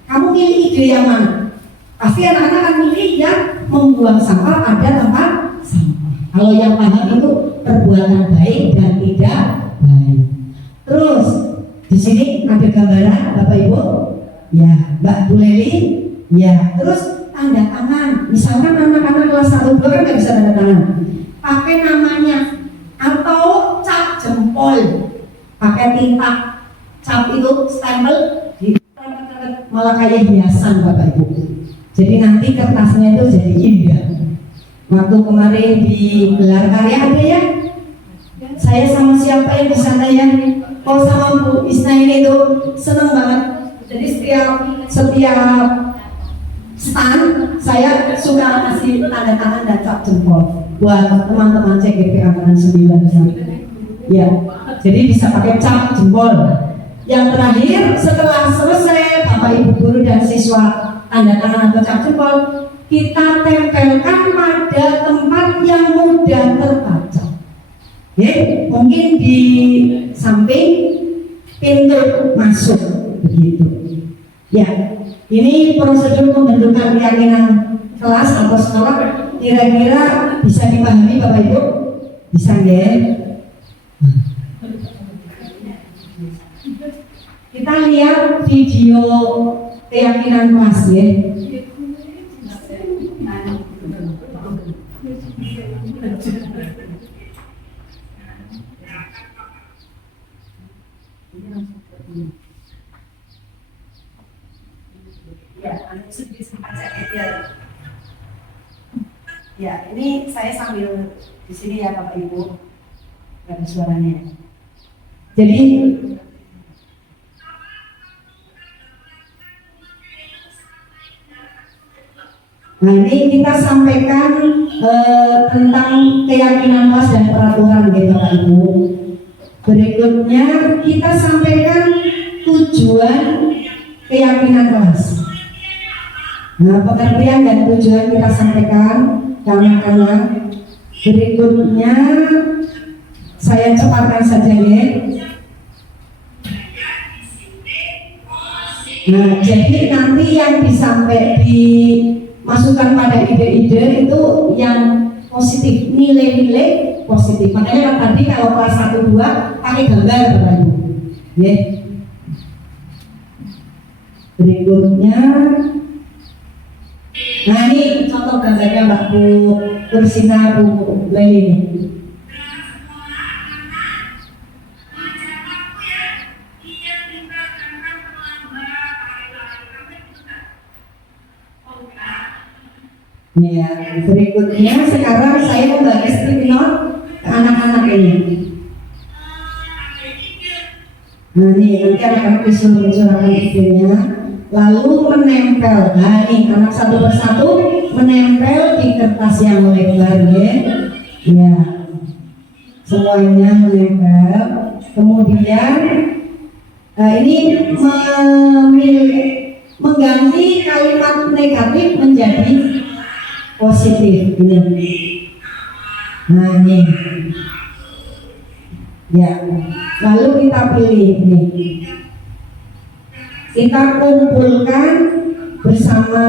Kamu pilih ide yang mana? Pasti anak-anak akan pilih yang membuang sampah pada tempat sampah. Kalau yang paham itu perbuatan baik dan tidak baik. Terus di sini ada gambaran Bapak Ibu, ya Mbak Bu Leli, ya terus tanda tangan. Misalkan anak-anak kelas 1 2 kan nggak bisa tanda tangan, pakai namanya atau cap jempol, pakai tinta cap itu stempel di malah kayak hiasan Bapak Ibu. Jadi nanti kertasnya itu jadi indah. Waktu kemarin di gelar karya ada ya, saya sama siapa yang di sana ya? Oh sama Bu Isna ini tuh seneng banget. Jadi setiap stand saya suka kasih tanda tangan dan cap jempol buat teman-teman CGP angkatan 9. Ya, jadi bisa pakai cap jempol. Yang terakhir setelah selesai Bapak Ibu guru dan siswa tanda tangan atau cap jempol, kita tempelkan pada tempat yang mudah terbaca. Ya, mungkin di samping pintu masuk begitu. Ya, ini prosedur pembentukan keyakinan kelas atau sekolah kira-kira bisa dipahami Bapak Ibu? Bisa ya? Kita lihat video keyakinan kelas ya. Ya, ini saya sambil di sini ya Bapak Ibu, nggak ada suaranya. Jadi nah ini kita sampaikan tentang keyakinan kelas dan peraturan gitu Bapak Ibu. Berikutnya kita sampaikan tujuan keyakinan kelas. Nah pengertian dan tujuan kita sampaikan kawan-kawan. Berikutnya saya cepatkan saja ya. Nah, jadi nanti yang dimasukkan pada ide-ide itu yang positif, nilai-nilai positif. Makanya kan tadi kalau kelas 1 2 pakai gambar Bapak Ibu. Ya. Berikutnya, nah ini contoh gambarnya Mbak Bu Kursina Bu Leli ini. Ya, berikutnya sekarang saya membagi skriptor ke anak-anak ini. Nah ini nanti anak-anak disuruh mencurahkan idenya, lalu menempel. Nah ini anak satu persatu menempel di kertas yang lebar ya. Ya, semuanya menempel. Kemudian ini mengganti kalimat negatif menjadi positif ini. Nah ini ya, lalu kita pilih ini, kita kumpulkan bersama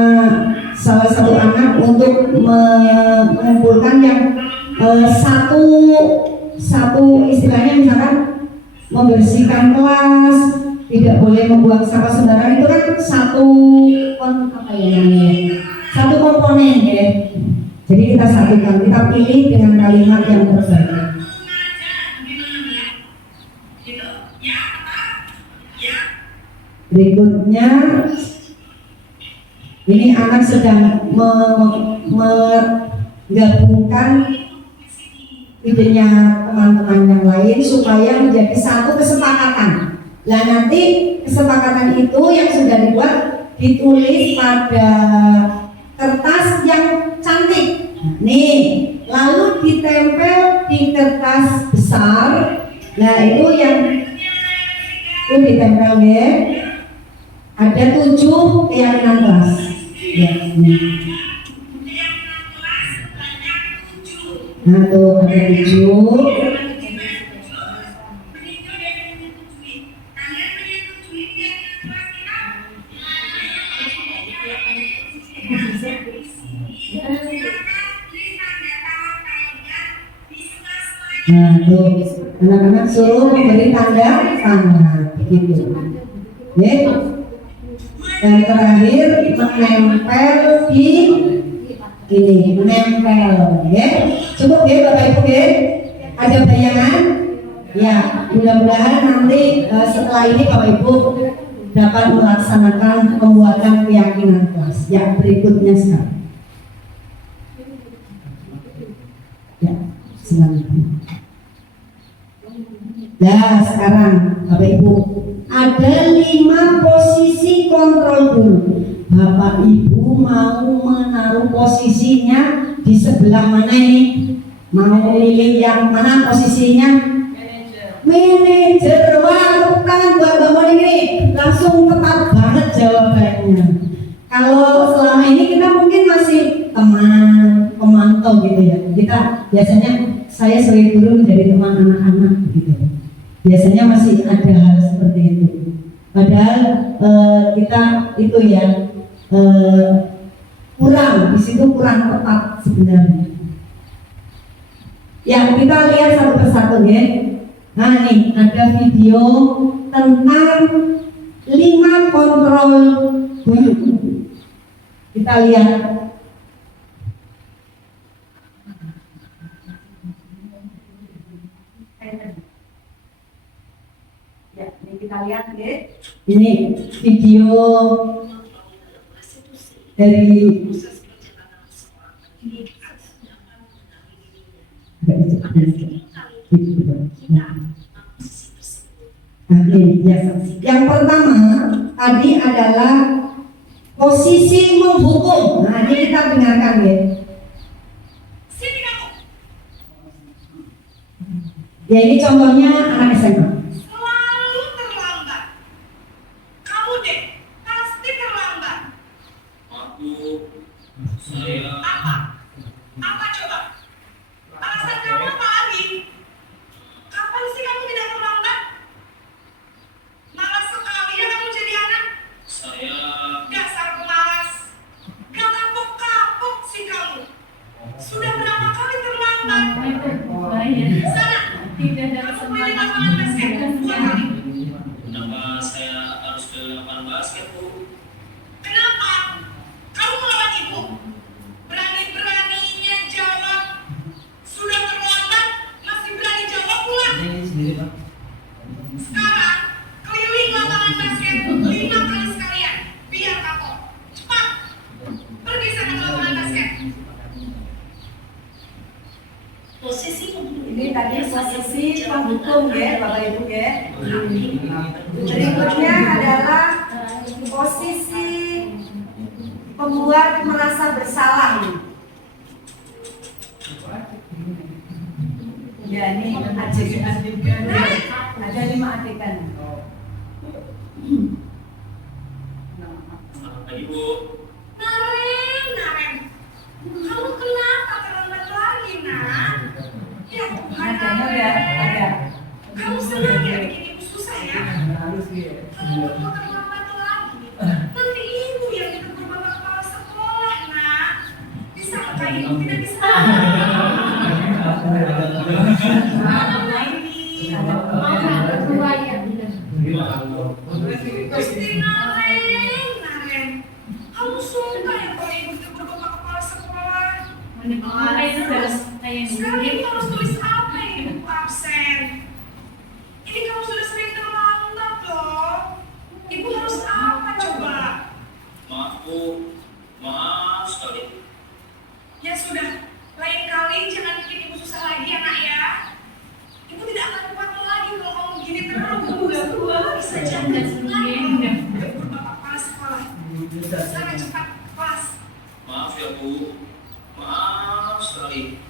salah satu anak untuk mengumpulkan yang satu istilahnya misalkan membersihkan kelas, tidak boleh membuang sampah sembarangan, itu kan satu komponen ya. Jadi kita satukan, kita pilih dengan kalimat yang terbaik. Berikutnya, ini anak sedang menggabungkan idenya teman-teman yang lain supaya menjadi satu kesepakatan. Nah nanti kesepakatan itu yang sudah dibuat ditulis pada kertas yang cantik. Nih, lalu ditempel di kertas besar. Nah itu yang itu ditempel ya. Ada 7 keyakinan kelas. Ya, nih. Nah tuh ada 7. Nah tuh anak-anak suruh memberi tanda tangan begitu. Ya. Dan terakhir menempel di ini, menempel ya. Cukup ya Bapak Ibu ya. Ada bayangan? Ya, mudah-mudahan nanti setelah ini Bapak Ibu dapat melaksanakan pembuatan keyakinan kelas. Yang berikutnya sekarang. Ya, selanjutnya. Nah sekarang Bapak Ibu ada 5 posisi kontrol guru. Bapak Ibu mau menaruh posisinya di sebelah mana ini? Mau milih yang mana posisinya? Manajer. Wah, tepuk tangan buat Bapak ini. Langsung tepat banget jawabannya. Kalau selama ini kita mungkin masih teman, pemantau gitu ya. Kita biasanya saya sebagai guru menjadi teman anak-anak gitu. Biasanya masih ada hal seperti itu. Padahal kita itu ya kurang, di situ kurang tepat sebenarnya. Ya kita lihat satu persatu ya. Nah nih ada video tentang 5 kontrol guru. Kita lihat. Ya, ini kita lihat ya. Ini video dari yang pertama tadi adalah posisi menghukum. Nah, ini kita dengarkan ya. Sini kamu. Ya ini contohnya anak SMA. Selalu terlambat. Kamu deh pasti terlambat. Apa? Apa coba? Alasan kamu apa lagi? Kapan sih kamu tidak terlambat? Malas sekali ya kamu jadi anak. tadi posisi pendukung ya Bapak Ibu ya. Berikutnya adalah posisi pembuat merasa bersalah nih. Ya ini adegan. Ada 5 adegan. Ibu, Naren, kamu kenapa terlambat lagi, nak? Ya Tuhan, Nadanya udah ada. Naren. Kamu senang ya bikin ibu susah ya? Kalau kamu terlambat lagi, nanti ibu yang ditegur bapak kepala sekolah, nak. Disangka ibu tidak bisa. Mana ini? Pasti Naren. Kamu suka ya kalau ibu ditegur bapak kepala sekolah? Sekarang ibu harus tulis apa ini buku absen? Ini kamu sudah sering terlambat loh. Ibu harus apa coba? maaf Bu, maaf sekali. Ya sudah, lain kali jangan bikin ibu susah lagi ya nak ya. Ibu tidak akan kuat lagi kalau kamu gini terus. Bisa jaga sendiri. Tegur bapak kepala sekolah. Sana cepat kelas. Maaf ya Bu, maaf sekali.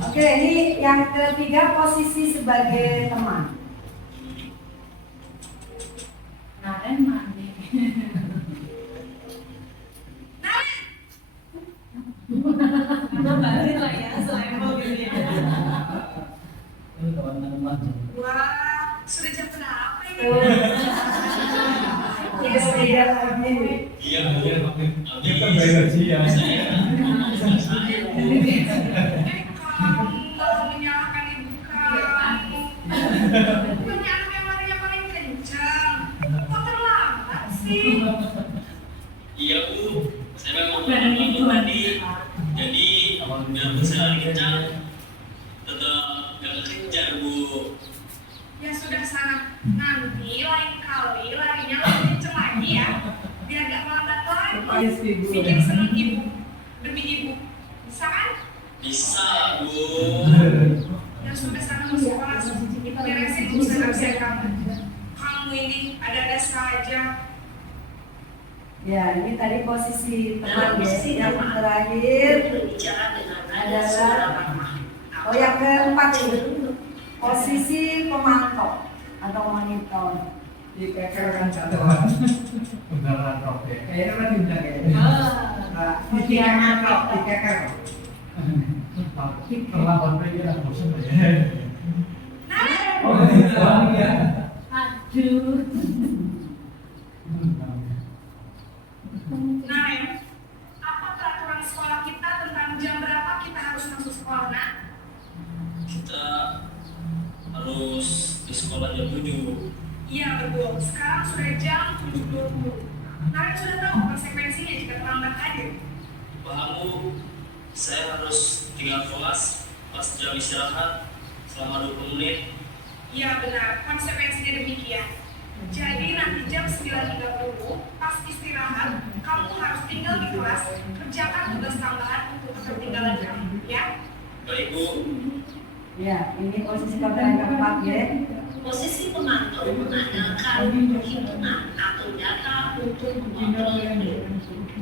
Oke, ini yang ketiga posisi sebagai teman. Ini teman-teman. Wah, sudah jam berapa ini? Tiga beda lagi. Iya, Dia kan bayar gaji ya. Kamu menyalahkan ibu kamu. Bukannya anak yang larinya paling kencang. Kok terlambat sih? Iya Bu, saya memang terlambat tadi. Jadi, dalam saya lari kencang, tetap gak kejar Bu. Ya sudah sana. Nanti lain kali larinya lebih kencang lagi ya. Biar gak melambat lagi. Bikin senang ibu. Demi ibu. Bisa kan? Bisa Bu. Ya sudah sana masuk kelas. Beresin urusan absen kamu. Kamu ini ada-ada saja. Ya, ini tadi posisi teman ya. Yang terakhir adalah yang keempat ini posisi pemantau atau monitor. Dikekerkan satu. Beneran rock ya. Kayaknya kan dibilang kayak dikeker. Terlambat lagi lah bosan ya. Nah, Oh iya. Naren, apa peraturan sekolah kita tentang jam berapa kita harus masuk sekolah, nak? Kita harus di sekolah jam 7. Iya betul, sekarang sudah jam 7.20. Naren sudah tahu konsekuensinya jika terlambat hadir. Paham Bu, saya harus tinggal kelas pas jam istirahat selama 20 menit. Iya benar, konsekuensinya demikian. Jadi nanti jam 9.30 pas istirahat, kamu harus tinggal di kelas, kerjakan tugas tambahan untuk ketertinggalan kamu, ya? Baik Bu. Ya, ini posisi yang keempat ya. Posisi pemantau mengandalkan perhitungan atau data untuk mengontrol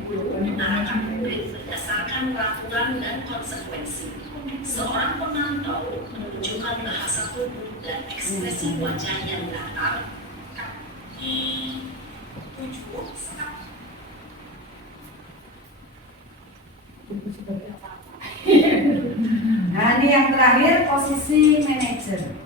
guru mengarahkan murid berdasarkan peraturan dan konsekuensi. Seorang pemantau menunjukkan bahasa tubuh dan ekspresi wajah yang datar. 7 setengah. Nah, ini yang terakhir posisi manajer.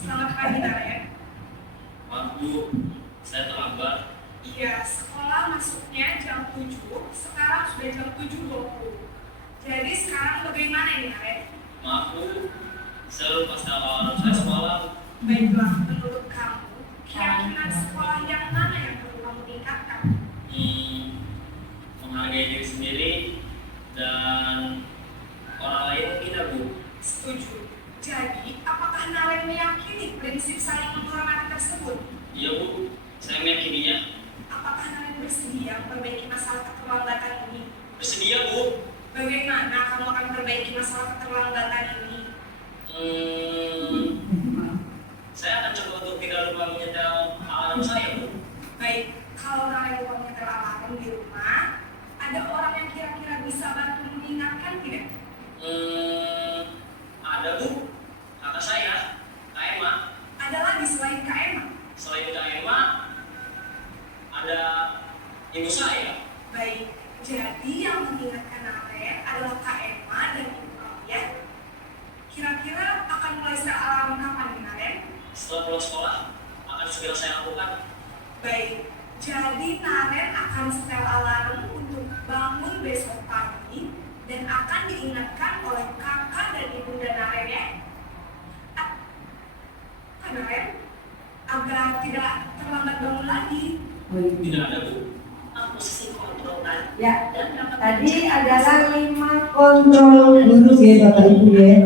Selamat pagi, Naren. Maaf Bu, saya terlambat. Iya, sekolah masuknya jam 7, sekarang sudah jam 7.20. Jadi sekarang bagaimana ini, Naren? Maaf Bu, saya lupa sekolah saya semalam. Baiklah, menurut kamu, keyakinan sekolah yang mana yang perlu kamu tingkatkan? Menghargai diri sendiri dan Baik, kalau Naren buat nyetel alarm di rumah, ada orang yang kira-kira bisa bantu mengingatkan tidak? Ada Bu, kakak saya, Kak Emma. Ada lagi selain Kak Emma? Selain Kak Emma, ada ibu saya. Baik, jadi yang mengingatkan Naren adalah Kak Emma dan Ibu kalian. Kira-kira akan mulai setel alarm kapan nih Naren? Setelah pulang sekolah, akan segera saya lakukan. Baik, jadi Naren akan setel alarm untuk bangun besok pagi dan akan diingatkan oleh kakak dan ibunda Naren ya. Naren, agar tidak terlambat bangun lagi. Tidak ada Bu. Posisi kontrol tadi. Ya, Dan dapat tadi adalah 5 kontrol guru ya Bapak Ibu ya.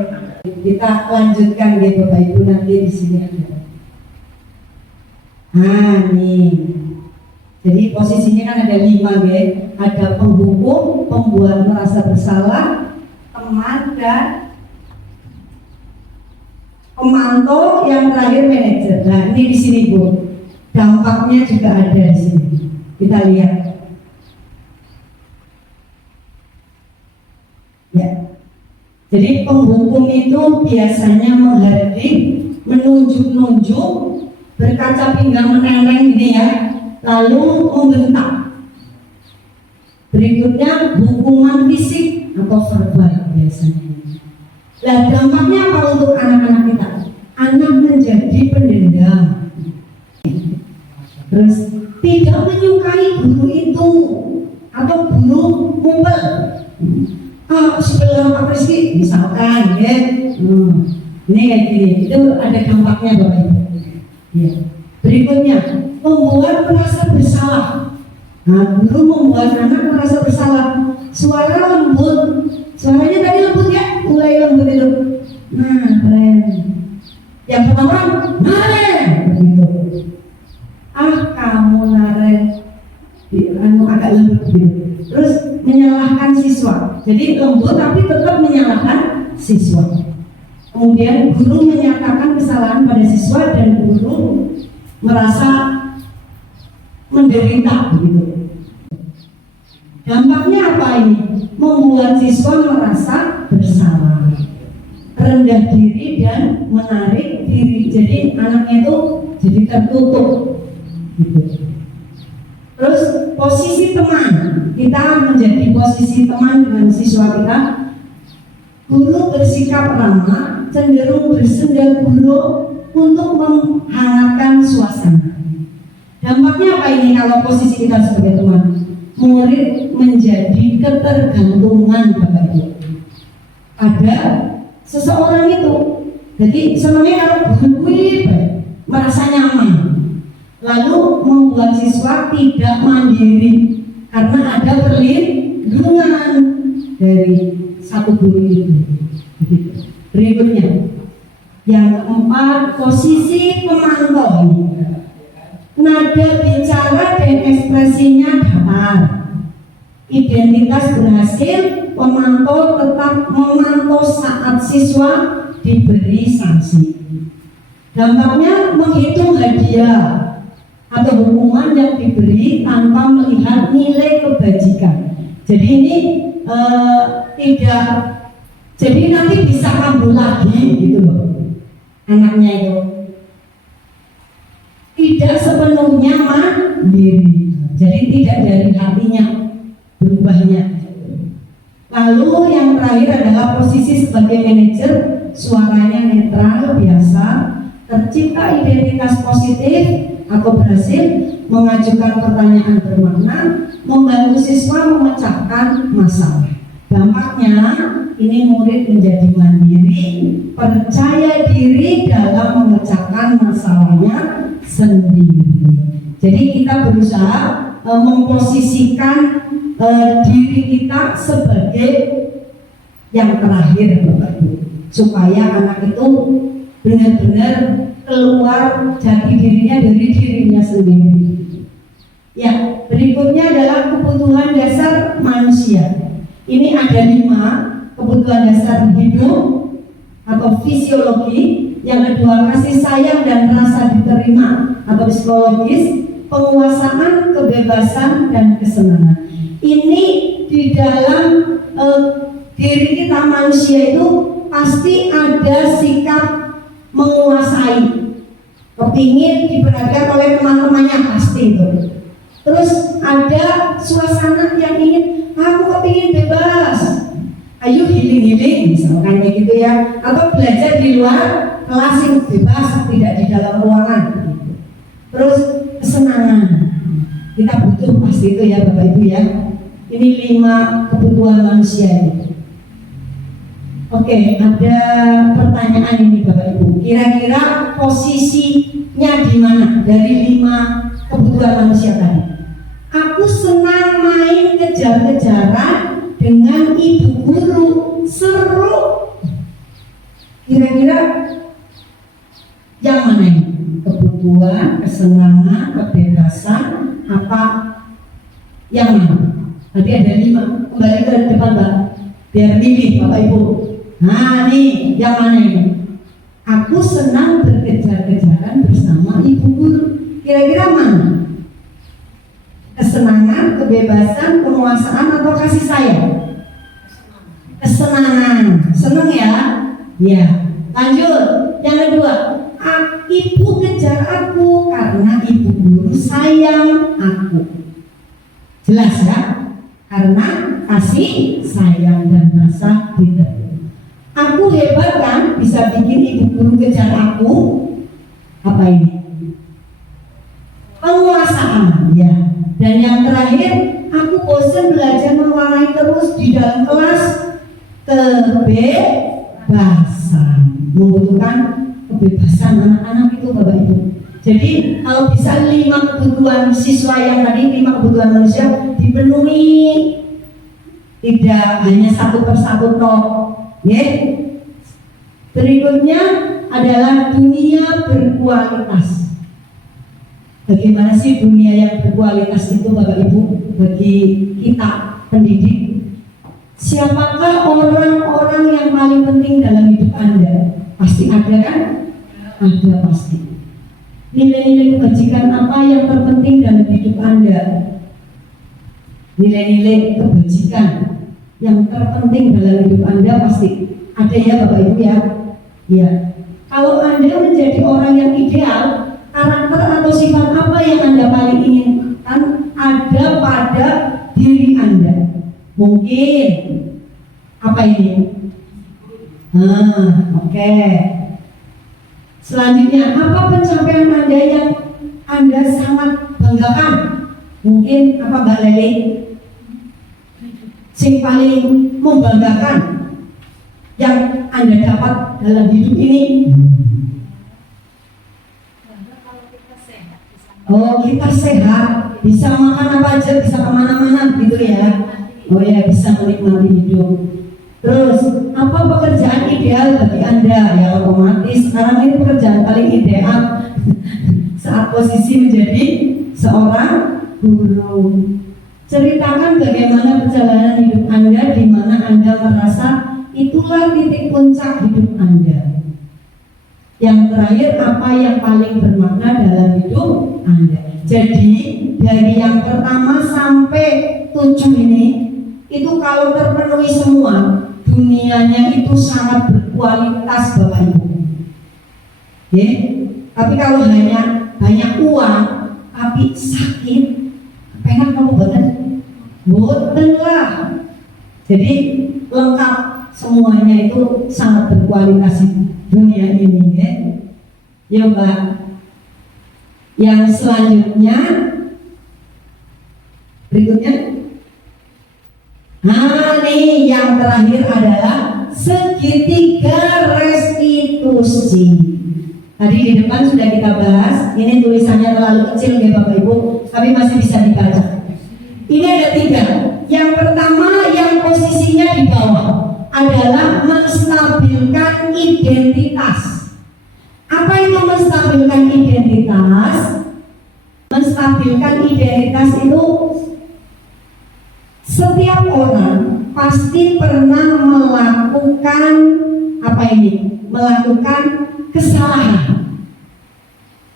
Kita lanjutkan ya Bapak Ibu, nanti di sini ada. Nah nih, jadi posisinya kan ada 5 ya. Ada penghukum, pembuat merasa bersalah, teman dan pemantau, yang terakhir manajer. Nah ini di sini Bu, dampaknya juga ada di sini. Kita lihat. Ya. Jadi penghukum itu biasanya menghardik, menunjuk-nunjuk, berkaca pinggang menenteng ini ya, lalu membentak. Berikutnya hukuman fisik atau verbal biasanya. Nah dampaknya apa untuk anak-anak kita? Anak menjadi pendendam, terus tidak menyukai guru itu atau guru ngumpul. Sebelah Pak Rizky misalkan ya, ini kayak gini, itu ada dampaknya Bapak Ibu. Ya. Berikutnya membuat merasa bersalah. Nah, guru membuat anak merasa bersalah. Suara lembut, suaranya tadi lembut ya, mulai lembut itu. Nah, keren. Yang pertama, Naren, begitu. Kamu Naren, agak lembut gitu. Terus menyalahkan siswa. Jadi lembut tapi tetap menyalahkan siswa. Kemudian guru menyatakan kesalahan pada siswa dan guru merasa menderita begitu. Dampaknya apa ini? Membuat siswa merasa bersalah, rendah diri dan menarik diri. Jadi anaknya itu jadi tertutup gitu. Terus posisi teman, kita menjadi posisi teman dengan siswa kita. Guru bersikap ramah, cenderung bersenda guru untuk menghangatkan suasana. Dampaknya apa ini kalau posisi kita sebagai teman? Murid menjadi ketergantungan Bapak Ibu. Ada seseorang itu, jadi sebenarnya kalau guru merasa nyaman, lalu membuat siswa tidak mandiri karena ada perlindungan dari satu guru itu. Berikutnya, yang keempat, posisi pemantau. Nada bicara dan ekspresinya datar. Identitas berhasil, pemantau tetap memantau saat siswa diberi sanksi. Dampaknya menghitung hadiah atau hukuman yang diberi tanpa melihat nilai kebajikan. Jadi ini tidak, jadi nanti bisa kambuh lagi gitu loh anaknya itu. Tidak sepenuhnya mandiri, jadi tidak dari hatinya berubahnya. Lalu yang terakhir adalah posisi sebagai manajer, suaranya netral biasa, tercipta identitas positif atau berhasil mengajukan pertanyaan bermakna, membantu siswa memecahkan masalah. Dampaknya ini murid menjadi mandiri, percaya diri dalam memecahkan masalahnya sendiri. Jadi kita berusaha memposisikan diri kita sebagai yang terakhir Bapak Ibu, supaya anak itu benar-benar keluar jati dirinya dari dirinya sendiri. Ya, berikutnya adalah kebutuhan dasar manusia. Ini ada 5 kebutuhan dasar hidup atau fisiologi. Yang kedua, kasih sayang dan rasa diterima atau psikologis. penguasaan, kebebasan, dan kesenangan. Ini di dalam diri kita manusia itu pasti ada sikap menguasai, kepingin diperhatikan oleh teman-temannya, pasti itu. Terus ada suasana yang ingin, aku kepingin bebas, ayo healing misalkan kayak gitu ya, atau belajar di luar kelas yang bebas, tidak di dalam ruangan gitu. Terus kesenangan, kita butuh pasti itu ya Bapak Ibu ya. Ini 5 kebutuhan manusia ini. Oke, ada pertanyaan ini Bapak Ibu, kira-kira posisinya di mana dari 5 kebutuhan manusia tadi? Aku senang main kejar-kejaran dengan ibu guru, seru. Kira-kira yang mana ini? Kebutuhan, kesenangan, kebebasan, apa yang mana? Nanti ada 5. Kembali ke depan Mbak, biar milih Bapak Ibu. Nah nih, yang mana ini? Aku senang berkejar-kejaran bersama ibu guru. Kira-kira mana? Kesenangan, kebebasan, penguasaan, atau kasih sayang? Kesenangan, seneng ya? Ya. Lanjut, yang kedua, ibu kejar aku karena ibu guru sayang aku. Jelas ya? Karena kasih sayang dan rasa cinta. Aku hebat kan, bisa bikin ibu guru kejar aku. Apa ini? Penguasaan ya. Dan yang terakhir, aku bosan belajar mewarnai terus di dalam kelas. Kebebasan, membutuhkan kebebasan anak-anak itu Bapak Ibu. Jadi kalau bisa 5 kebutuhan siswa yang tadi, 5 kebutuhan manusia dipenuhi, tidak hanya satu persatu toh. Ya. Berikutnya adalah dunia berkualitas. Bagaimana sih dunia yang berkualitas itu Bapak Ibu bagi kita pendidik? Siapakah orang-orang yang paling penting dalam hidup Anda? Pasti ada kan? Ada pasti. Nilai-nilai kebajikan apa yang terpenting dalam hidup Anda? Nilai-nilai kebajikan yang terpenting dalam hidup Anda pasti ada ya Bapak Ibu ya. Ya. Kalau Anda menjadi orang yang ideal, karakter atau sifat apa yang Anda paling inginkan ada pada diri Anda? Mungkin apa ini? Oke. Selanjutnya, apa pencapaian Anda yang Anda sangat banggakan? Mungkin apa Mbak Leli? Yang paling membanggakan yang Anda dapat dalam hidup ini? Oh, kita sehat, bisa makan apa aja, bisa kemana-mana gitu ya. Oh ya, bisa menikmati hidup. Terus, apa pekerjaan ideal bagi Anda? Ya otomatis sekarang ini pekerjaan paling ideal saat posisi menjadi seorang guru. Ceritakan bagaimana perjalanan hidup Anda, di mana Anda merasa itulah titik puncak hidup Anda. Yang terakhir, apa yang paling bermakna dalam hidup Anda. Jadi dari yang pertama sampai 7 ini, itu kalau terpenuhi semua, dunianya itu sangat berkualitas Bapak Ibu. Ya? Tapi kalau hanya banyak uang tapi sakit, pengen kamu banget, boten lah. Jadi lengkap semuanya itu sangat berkualitas dunia ini ya. Ya Mbak. Yang selanjutnya berikutnya. Nah nih yang terakhir adalah segitiga restitusi. Tadi di depan sudah kita bahas. Ini tulisannya terlalu kecil ya Bapak Ibu, tapi masih bisa dibaca. Ini ada 3. Yang pertama yang posisinya di bawah adalah menstabilkan identitas. Apa itu menstabilkan identitas? Menstabilkan identitas itu setiap orang pasti pernah melakukan apa ini? Melakukan kesalahan.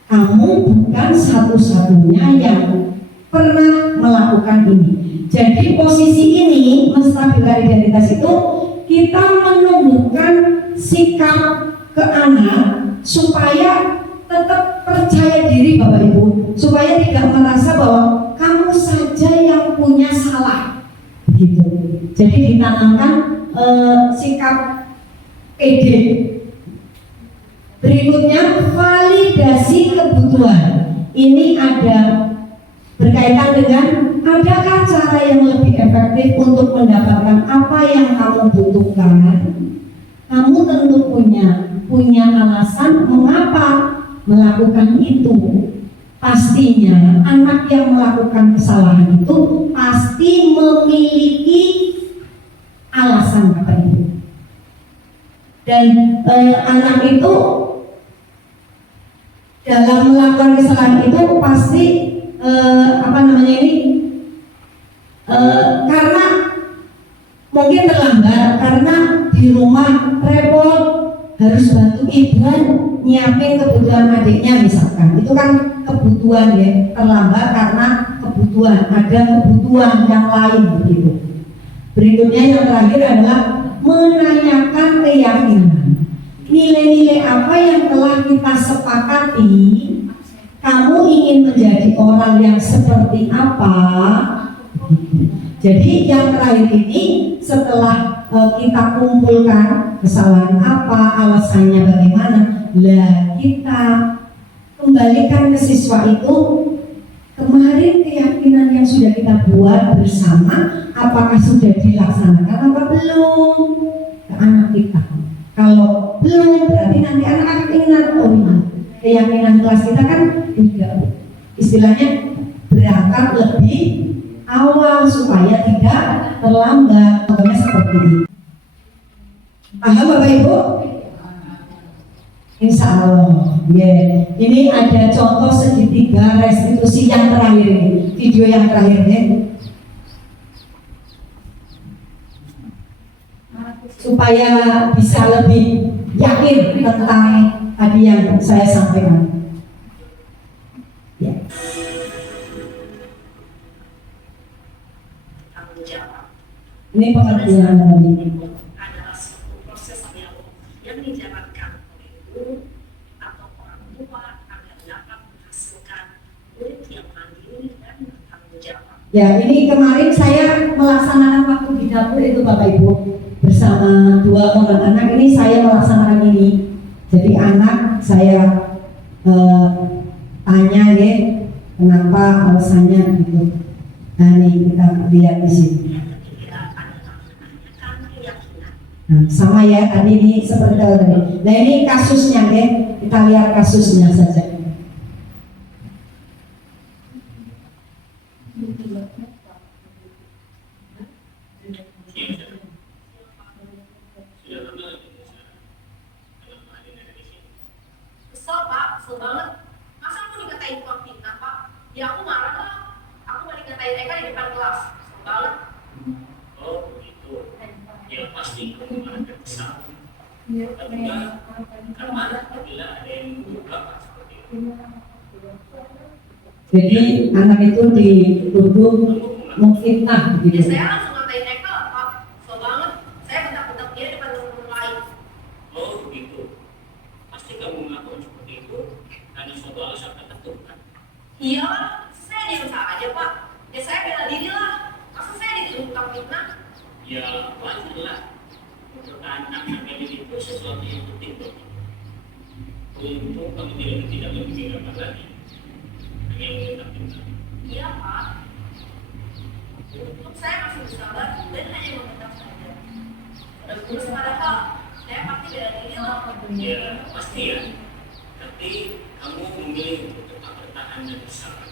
Kamu bukan satu-satunya yang pernah melakukan ini. Jadi posisi ini menstabilkan identitas itu kita menumbuhkan sikap ke anak supaya tetap percaya diri Bapak Ibu, supaya tidak merasa bahwa kamu saja yang punya salah gitu. Jadi ditanamkan sikap pede. Berikutnya validasi kebutuhan. Ini ada berkaitan dengan adakah cara yang lebih efektif untuk mendapatkan apa yang kamu butuhkan. Kamu tentu punya alasan mengapa melakukan itu. Pastinya anak yang melakukan kesalahan itu pasti memiliki alasan Bapak Ibu. Dan anak itu dalam melakukan kesalahan itu pasti karena mungkin terlambat, karena di rumah repot, harus bantu ibu nyiapin kebutuhan adiknya misalkan. Itu kan kebutuhan ya, terlambat karena kebutuhan, ada kebutuhan yang lain begitu. Berikutnya yang terakhir adalah menanyakan keyakinan. Nilai-nilai apa yang telah kita sepakati, kamu ingin menjadi orang yang seperti apa? Jadi yang terakhir ini setelah kita kumpulkan kesalahan apa, alasannya bagaimana, lah kita kembalikan ke siswa itu kemarin keyakinan yang sudah kita buat bersama, apakah sudah dilaksanakan apa belum ke anak kita. Kalau belum, berarti nanti anak-anak ingat, oh iya, keyakinan kelas kita kan juga istilahnya berangkat lebih awal supaya tidak terlambat. Contohnya seperti ini. Paham Bapak Ibu? Insya Allah. Yeah. Ini ada contoh segitiga restitusi yang terakhir ini, video yang terakhir ya. Supaya bisa lebih yakin tentang tadi yang saya sampaikan. Ya. Tanggung jawab Ini pengertian tadi. adalah suatu proses yang dijalankan oleh guru atau orang tua agar dapat menghasilkan murid yang mandiri dan bertanggung jawab. Ya, ini kemarin saya melaksanakan waktu di dapur itu Bapak Ibu bersama 2 orang anak. Ini saya melaksanakan ini. Jadi anak saya tanya ya kenapa alasannya gitu. Nah ini kita lihat di sini. Yang ketiga adalah menanyakan keyakinan. Nah, sama ya tadi ini seperti tadi. Nah ini kasusnya ya, kita lihat kasusnya saja. Kesel Pak, kesel banget. Masa aku dikatain tukang fitnah Pak? Ya aku marah lah. Aku mau dikatain Eka di depan kelas. Kesel banget. Oh begitu. Ya pasti kamu ada kesal. Karena apabila ada yang berubah seperti itu. Jadi anak itu dituduh memfitnah Ya gitu. saya langsung ngatain Eka lah Pak. Kesel banget. Saya bentak-bentak dia depan teman-teman lain. Oh begitu. Pasti kamu melakukan seperti itu karena suatu alasan tertentu kan? Iya lah, saya diam saja Pak. Ya saya bela diri lah. Masa saya dituduh tukang fitnah? Ya wajar lah. Pertanyaan kalian itu sesuatu yang penting bagi kamu. Untuk kamu tidak memikirkan lagi. Hanya mengetap-ketap. Iya Pak. Untuk saya masih bersabar dan hanya membentak saja. Terus padahal saya pasti bela diri lah. Ya pasti ya. Tapi kamu memilih untuk tetap bertahan dan bersabar.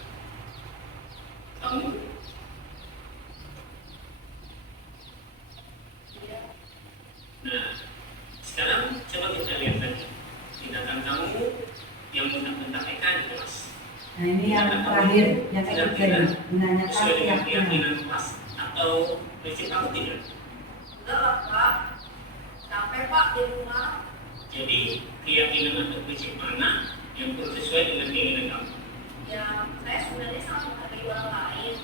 Kamu Nah, sekarang coba kita lihat lagi tindakan kamu yang bentak-bentak Eka di kelas. Nah ini yang terakhir, yang ketiga ya, menanyakan Sesuai dengan keyakinan. keyakinan kelas atau prinsip kamu tidak. Enggak lah Pak. Capek Pak di rumah. Jadi keyakinan atau prinsip mana yang sesuai dengan keinginan kamu. Ya, saya sebenarnya sangat menghargai orang lain.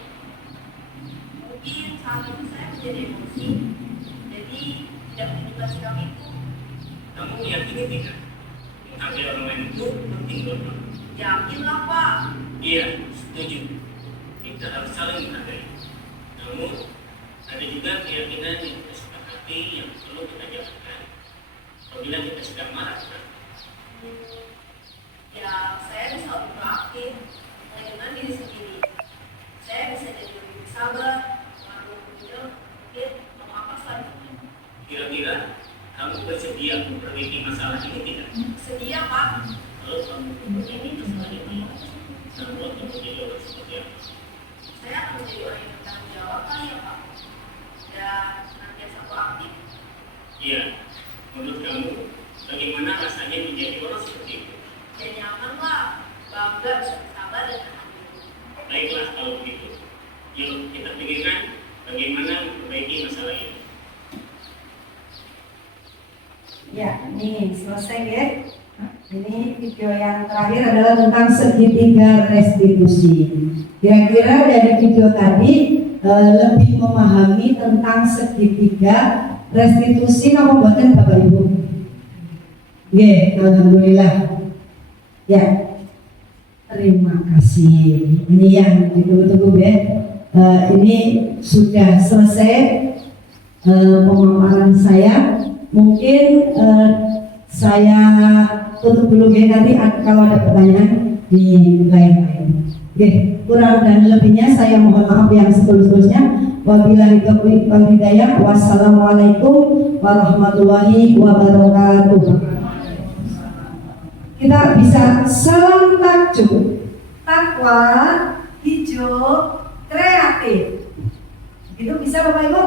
Mungkin saat itu saya menjadi emosi, jadi tidak menunjukkan sikap itu. Kamu meyakini tidak? Menghargai orang lain itu penting buat kamu. Yakinlah Pak. Iya, setuju. Kita harus saling menghargai. Namun, ada juga keyakinan yang kita sepakati yang perlu kita jalankan. Apabila kita sedang marah, kan? Ya, saya bisa lebih proaktif dengan diri sendiri. Saya bisa jadi lebih sabar, mengatur mungkin mau apa selanjutnya. Kira-kira kamu bersedia memperbaiki masalah ini tidak? Sedia Pak. Kalau kamu ini masalah ini, kamu akan menjadi orang seperti apa? Saya akan menjadi orang yang bertanggung jawab kali ya Pak. Dan senantiasa proaktif. Iya, menurut kamu bagaimana rasanya menjadi orang seperti itu? Dan nyaman lah, bangga bisa bersabar dan tahan diri. Baiklah kalau begitu. Yuk kita pikirkan bagaimana memperbaiki masalah ini. Ya, ini selesai ya. Ini video yang terakhir adalah tentang segitiga restitusi. Kira-kira dari video tadi lebih memahami tentang segitiga restitusi apa buatan Bapak Ibu? Oke, alhamdulillah. Ya, terima kasih. Ini yang ditunggu-tunggu ya. Ini sudah selesai pemaparan saya. Mungkin saya tutup dulu ya, nanti kalau ada pertanyaan di lain-lain. Oke, kurang dan lebihnya saya mohon maaf yang setulus-tulusnya. Wabillahi taufiq wal hidayah. Wassalamualaikum warahmatullahi wabarakatuh. Kita bisa salam takjub, takwa, hijau, kreatif. Itu bisa Bapak Ibu?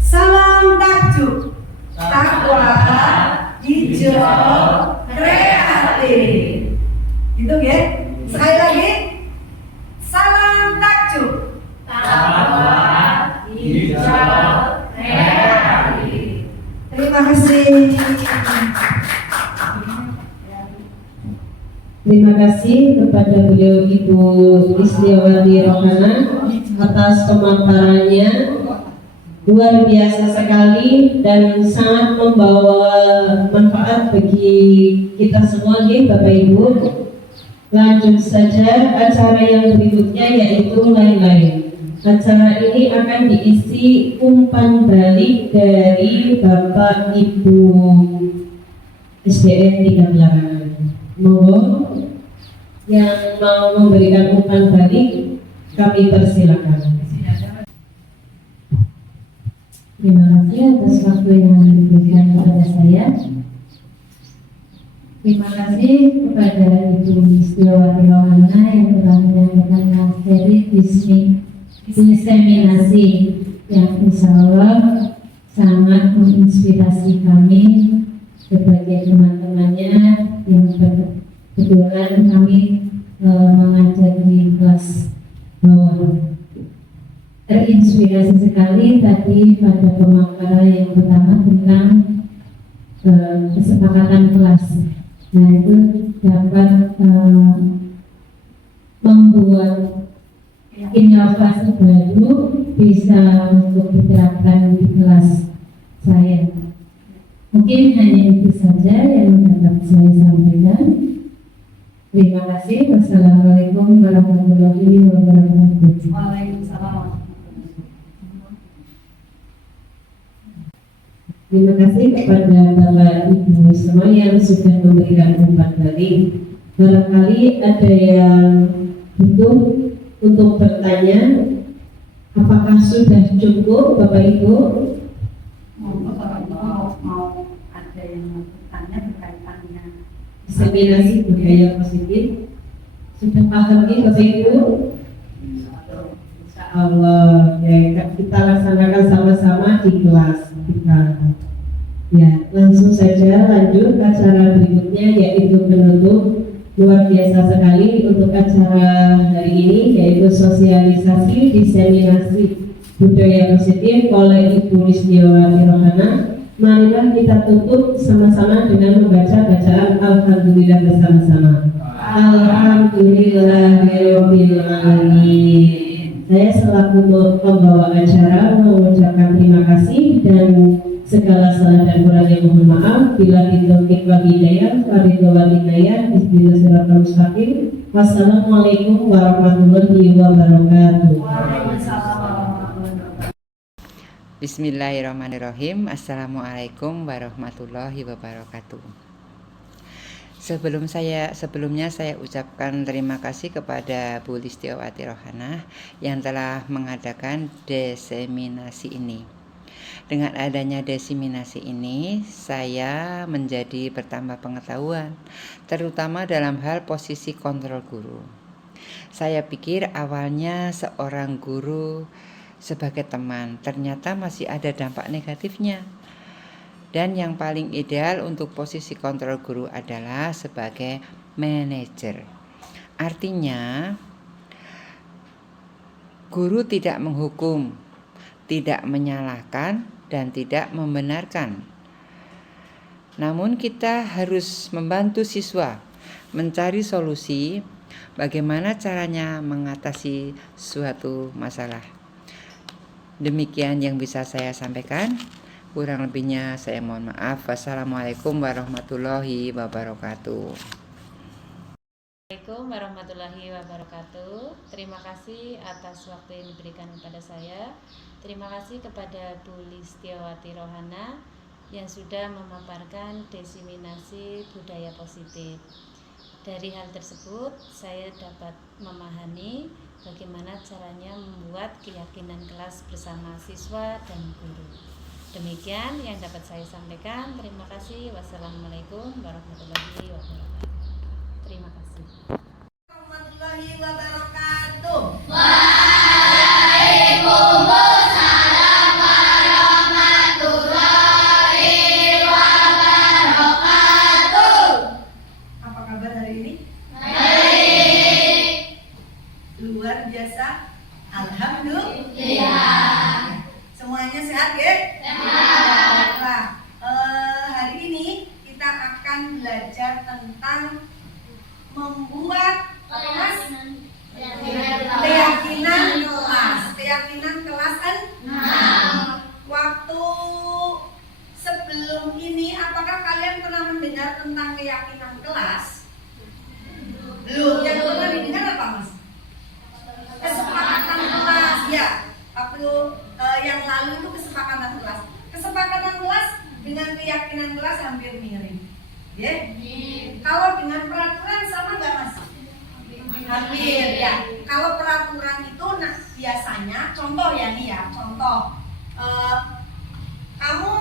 Salam takjub, takwa, hijau, kreatif. Gitu ya. Sekali lagi. Salam takjub, takwa, hijau, kreatif. Terima kasih. Terima kasih kepada beliau Ibu Listiawati Rohana atas pemaparannya. Luar biasa sekali dan sangat membawa manfaat bagi kita semua nih Bapak Ibu. Lanjut saja acara yang berikutnya yaitu lain-lain. Acara ini akan diisi umpan balik dari Bapak Ibu SDN 3 Belarangan. Monggo yang mau memberikan umpan balik kami persilakan. Terima kasih atas waktu yang diberikan kepada saya. Terima kasih kepada Ibu Listiawati Rohana yang telah menyampaikan materi diseminasi yang insya Allah sangat menginspirasi kami sebagai teman-temannya yang kebetulan kami mengajar di kelas bawah. Terinspirasi sekali tadi pada pemaparan yang pertama tentang kesepakatan kelas. Nah itu dapat membuat inovasi baru bisa untuk diterapkan di kelas saya. Mungkin hanya itu saja yang dapat saya sampaikan. Terima kasih. Wassalamualaikum warahmatullahi wabarakatuh. Waalaikumsalam. Terima kasih kepada Bapak Ibu semua yang sudah memberikan umpan balik. Barangkali ada yang butuh untuk bertanya. Apakah sudah cukup Bapak Ibu? Mau ada yang mau bertanya berkaitannya Diseminasi budaya positif. Sudah paham nih Bapak Ibu? Insya Allah ya, kita laksanakan sama-sama di kelas kita. Ya, langsung saja lanjut acara berikutnya yaitu penutup. Luar biasa sekali untuk acara hari ini yaitu sosialisasi diseminasi budaya positif oleh Ibu Listiawati Rohana Marilah kita tutup sama-sama dengan membaca bacaan Alhamdulillah bersama-sama. Alhamdulillahirabbil alamin. Saya selaku pembawa acara mengucapkan terima kasih dan segala salah dan kurangnya mohon maaf. Bila taufik wal hidayah, waridwan hidayah, ihdinas siratal mustaqim. Wassalamualaikum warahmatullahi wabarakatuh. Bismillahirrahmanirrahim. Assalamualaikum warahmatullahi wabarakatuh. Sebelumnya saya ucapkan terima kasih kepada Bu Listiawati Rohana yang telah mengadakan diseminasi ini. Dengan adanya diseminasi ini, saya menjadi bertambah pengetahuan, terutama dalam hal posisi kontrol guru. Saya pikir awalnya seorang guru sebagai teman, ternyata masih ada dampak negatifnya. Dan yang paling ideal untuk posisi kontrol guru adalah sebagai manajer. Artinya, guru tidak menghukum, tidak menyalahkan, dan tidak membenarkan. Namun kita harus membantu siswa mencari solusi bagaimana caranya mengatasi suatu masalah. Demikian yang bisa saya sampaikan. Kurang lebihnya saya mohon maaf. Wassalamualaikum warahmatullahi wabarakatuh. Assalamualaikum warahmatullahi wabarakatuh. Terima kasih atas waktu yang diberikan kepada saya. Terima kasih kepada Bu Listiawati Rohana yang sudah memaparkan diseminasi budaya positif. Dari hal tersebut, saya dapat memahami bagaimana caranya membuat keyakinan kelas bersama siswa dan guru. Demikian yang dapat saya sampaikan. Terima kasih. Wassalamualaikum warahmatullahi wabarakatuh. Terima kasih. Warahmatullahi wabarakatuh. Waalaikumsalam warahmatullahi wabarakatuh. Apa kabar hari ini? Baik. Luar biasa. Iya. Semuanya sehat ya? Sehat. Nah, hari ini kita akan belajar tentang membuat keyakinan kelas 6. Waktu sebelum ini apakah kalian pernah mendengar tentang keyakinan kelas? Belum. Yang pernah didengar apa, Mas? Kesepakatan kelas, ya. Waktu yang lalu itu kesepakatan kelas. Kesepakatan kelas dengan keyakinan kelas hampir mirip. Ya? Kalau dengan peraturan sama nggak, Mas? Hampir, ya. Kalau peraturan itu, nah biasanya, contoh ya nih ya, contoh. Kamu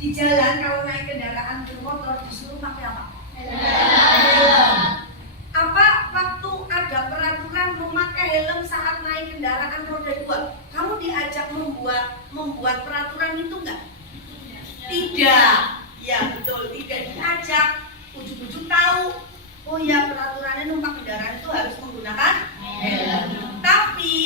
di jalan kalau naik kendaraan bermotor disuruh pakai apa? Helm. Apa waktu ada peraturan memakai helm saat naik kendaraan roda 2, kamu diajak membuat peraturan itu enggak? Tidak. Ya betul, tidak diajak. Ujuk-ujuk tahu. Oh ya, peraturannya numpak kendaraan itu harus menggunakan helm. Tapi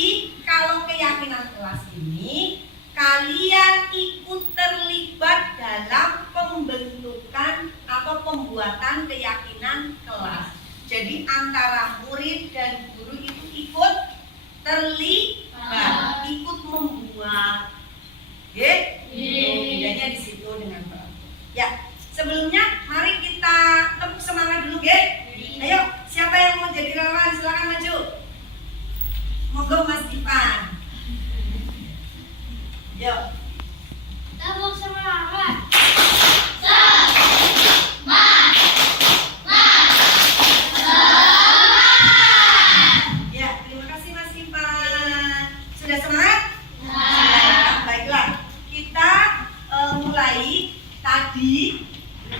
kalau keyakinan kelas ini, kalian ikut terlibat dalam pembentukan atau pembuatan keyakinan kelas. Jadi antara murid dan guru itu ikut terlibat, ikut membuat. Bedanya di situ dengan peraturan. Ya, sebelumnya mari kita tepuk semangat dulu, Ayo, siapa yang mau jadi relawan silakan maju. Monggo Mas Ipan. Yuk. Tepuk semangat. Ya, terima kasih Mas Ipan. Sudah semangat? Nah, baiklah. Kita mulai tadi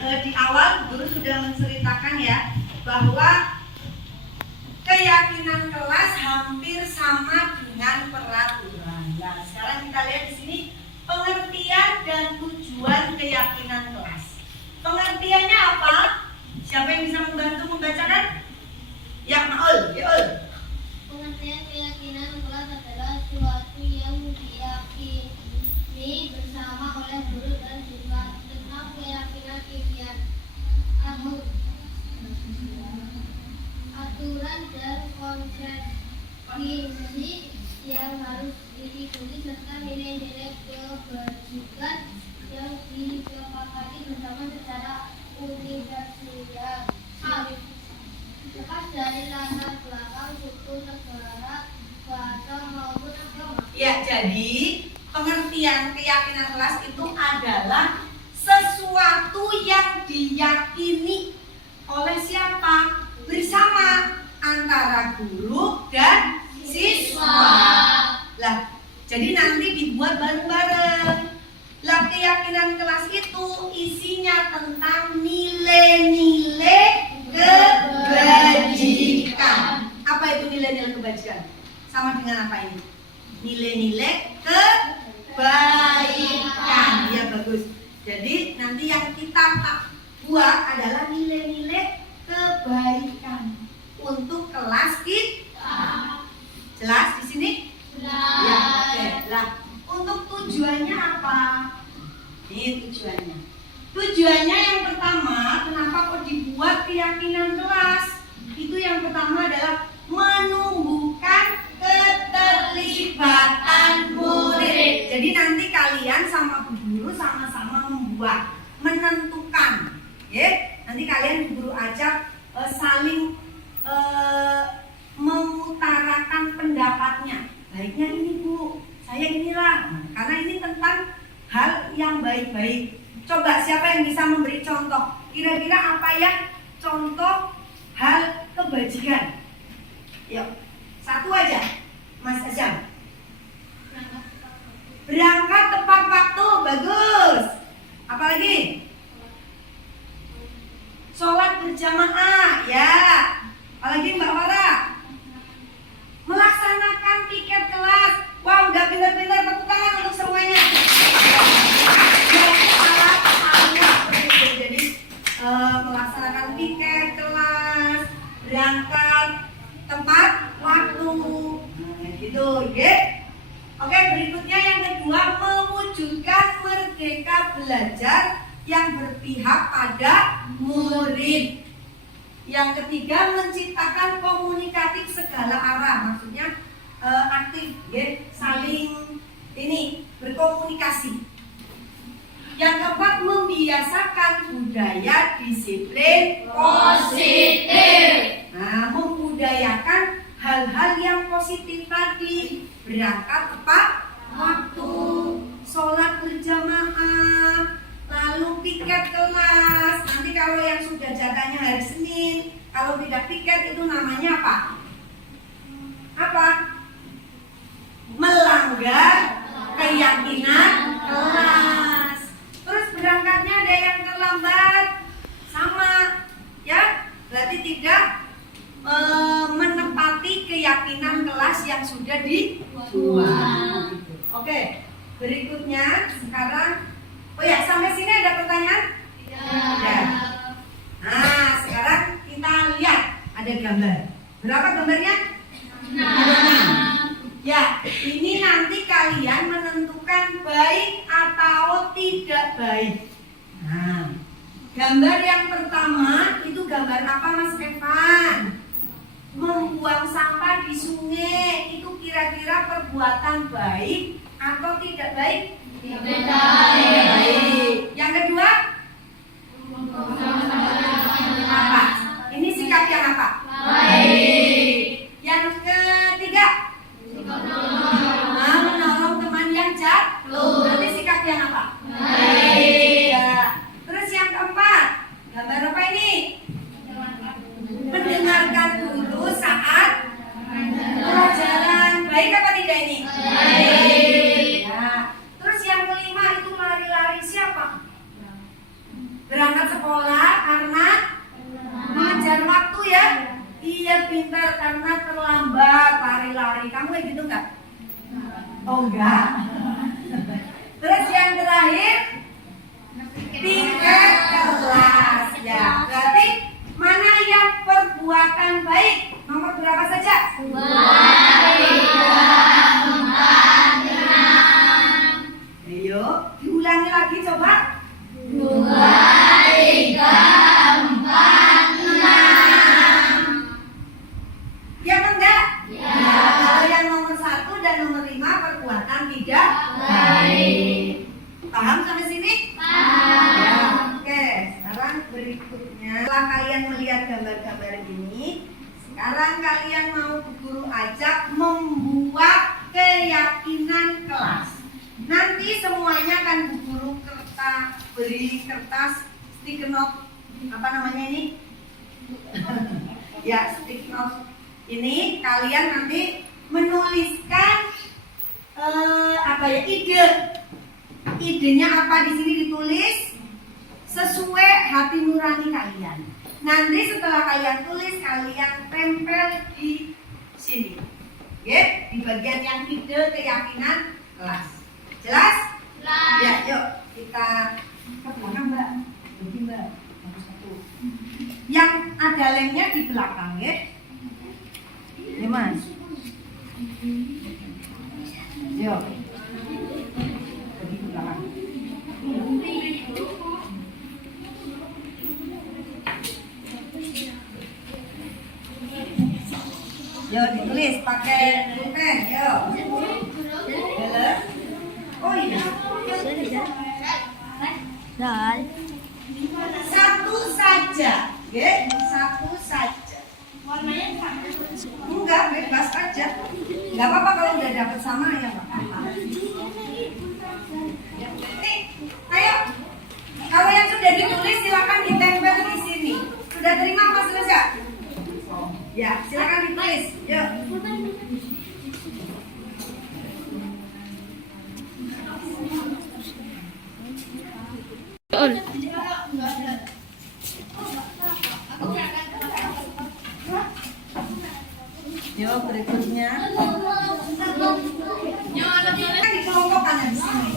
di awal guru sudah menceritakan ya bahwa keyakinan kelas hampir sama dengan peraturan. Nah, sekarang kita lihat di sini pengertian dan tujuan keyakinan kelas. Pengertiannya apa? Siapa yang bisa membantu membacakan? Ya, Maul, Ul. Pengertian keyakinan kelas adalah suatu Ya, jadi pengertian keyakinan kelas itu adalah sesuatu yang diyakini oleh siapa? Bersama antara guru dan siswa. Lah, jadi nanti dibuat bareng-bareng. Lah, keyakinan kelas itu isinya tentang nilai-nilai kebajikan. Apa itu nilai-nilai kebajikan? Sama dengan apa ini? Nilai-nilai kebaikan. Ya, bagus. Jadi nanti yang kita buat adalah nilai-nilai kebaikan untuk kelas kita. Jelas di sini? Jelas. Ya, oke. Lah, untuk tujuannya apa? Ini tujuannya. Tujuannya yang pertama, kenapa kok dibuat keyakinan kelas? Itu yang pertama adalah menumbuhkan keterlibatan murid. Jadi nanti kalian sama Bu Guru sama-sama membuat, menentukan, ya. Nanti kalian Bu Guru ajak saling mengutarakan pendapatnya. Baiknya ini Bu, saya inilah. Karena ini tentang hal yang baik-baik. Coba siapa yang bisa memberi contoh? Kira-kira apa ya contoh hal kebajikan? Yuk, satu aja, Mas Azam. Berangkat tepat waktu, bagus. Apalagi? Sholat berjamaah, ya. Apalagi Mbak Farah? Melaksanakan piket kelas. Wow, udah pintar-pintar, tepuk tangan untuk semuanya. Jadi melaksanakan piket kelas, berangkat tempat waktu, gitu, ya. Oke, berikutnya yang kedua, mewujudkan merdeka belajar yang berpihak pada murid. Yang ketiga, menciptakan komunikatif segala arah, maksudnya aktif, ya, saling ini berkomunikasi. Yang keempat, membiasakan budaya disiplin positif. Nah, membudayakan hal-hal yang positif tadi, berangkat tepat waktu, sholat berjamaah, lalu piket kelas. Nanti kalau yang sudah jatahnya hari Senin, kalau tidak piket itu namanya apa? Apa? Melanggar keyakinan kelas. Terus berangkatnya ada yang terlambat, sama, ya, berarti tidak menepati keyakinan kelas yang sudah dibuat. Oke, berikutnya sekarang, oh ya, sampai sini ada pertanyaan? Tidak. Nah, sekarang kita lihat ada gambar. Berapa gambarnya? 6. Ya, ini nanti kalian menentukan baik atau tidak baik. Nah, gambar yang pertama itu gambar apa, Mas Evan? Membuang sampah di sungai itu kira-kira perbuatan baik atau tidak baik? Tidak baik. Yang kedua? Apa? Ini sikap yang apa? Baik. Yang ketiga? Menolong teman yang jatuh. Berarti sikap yang apa? Baik. Ya. Terus yang keempat, gambar apa ini? Mendengarkan guru saat pelajaran. Baik apa tidak ini? Baik. Ya. Terus yang kelima itu lari-lari siapa? Berangkat sekolah karena mengejar waktu, ya. Iya, pintar karena terlambat, lari-lari. Kamu kayak gitu enggak? Oh enggak. Terus yang terakhir, piket kelas, ya. Berarti mana yang perbuatan baik? Nomor berapa saja? 2, 3, 4, 5. Ayo, diulangi lagi coba. 2, 3, 4, 5. Ya enggak? Ya. Kalau yang nomor 1 dan nomor 5 perbuatan tidak baik. Paham sampai sini? Paham. Ya, oke. Sekarang berikutnya, setelah kalian melihat gambar-gambar ini, sekarang kalian mau guru ajak membuat keyakinan kita beri kertas sticky note, apa namanya ini? Ya, sticky note. Ini kalian nanti menuliskan idenya apa di sini ditulis sesuai hati nurani kalian. Nanti setelah kalian tulis, kalian tempel di sini, di bagian yang ide keyakinan kelas. Jelas? Ya, yuk kita ke belakang, Mbak. Jadi Mbak, satu. Yang ada lemnya di belakang, ya. Ya, Mas. Yuk. Pergi ke belakang. Yo, ditulis pakai pulpen, yo. Bener? Oh iya. Satu saja, ya. Satu saja. Warnanya sama? Enggak, bebas aja. Enggak apa-apa kalau udah dapet sama ya, Pak. Nih, ayo. Kalau yang sudah ditulis silakan ditempel di sini. Sudah terima Mas Reza? Ya, silakan ditulis. Yuk. Yuk, berikutnya. Kan dikelompokkan di sini.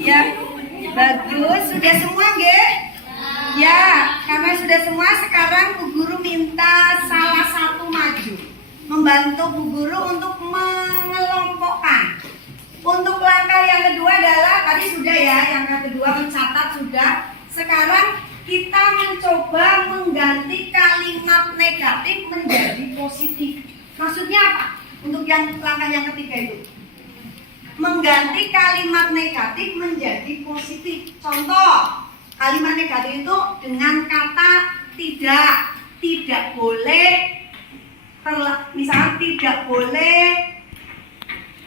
Ya, bagus. Sudah semua, nggih? Ya, karena sudah semua, sekarang Bu Guru minta salah satu maju, membantu Bu Guru untuk mengelompokkan. Untuk langkah yang kedua adalah tadi sudah ya, yang kedua mencatat sudah. Sekarang kita mencoba mengganti kalimat negatif menjadi positif. Maksudnya apa? Untuk yang langkah yang ketiga itu, mengganti kalimat negatif menjadi positif. Contoh, kalimat negatif itu dengan kata tidak boleh, misalnya tidak boleh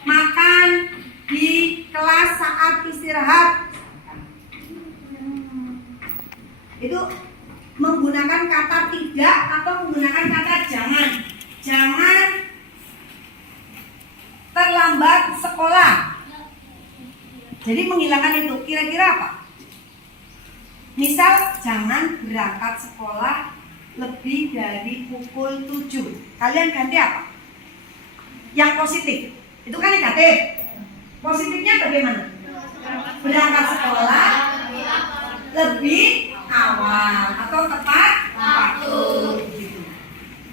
makan di kelas saat istirahat. Itu menggunakan kata tidak atau menggunakan kata jangan. Jangan terlambat sekolah. Jadi menghilangkan itu. Kira-kira apa? Misal jangan berangkat sekolah lebih dari pukul 7. Kalian ganti apa? Yang positif. Itu kan negatif. Positifnya bagaimana? Berangkat sekolah lebih awal atau tepat waktu.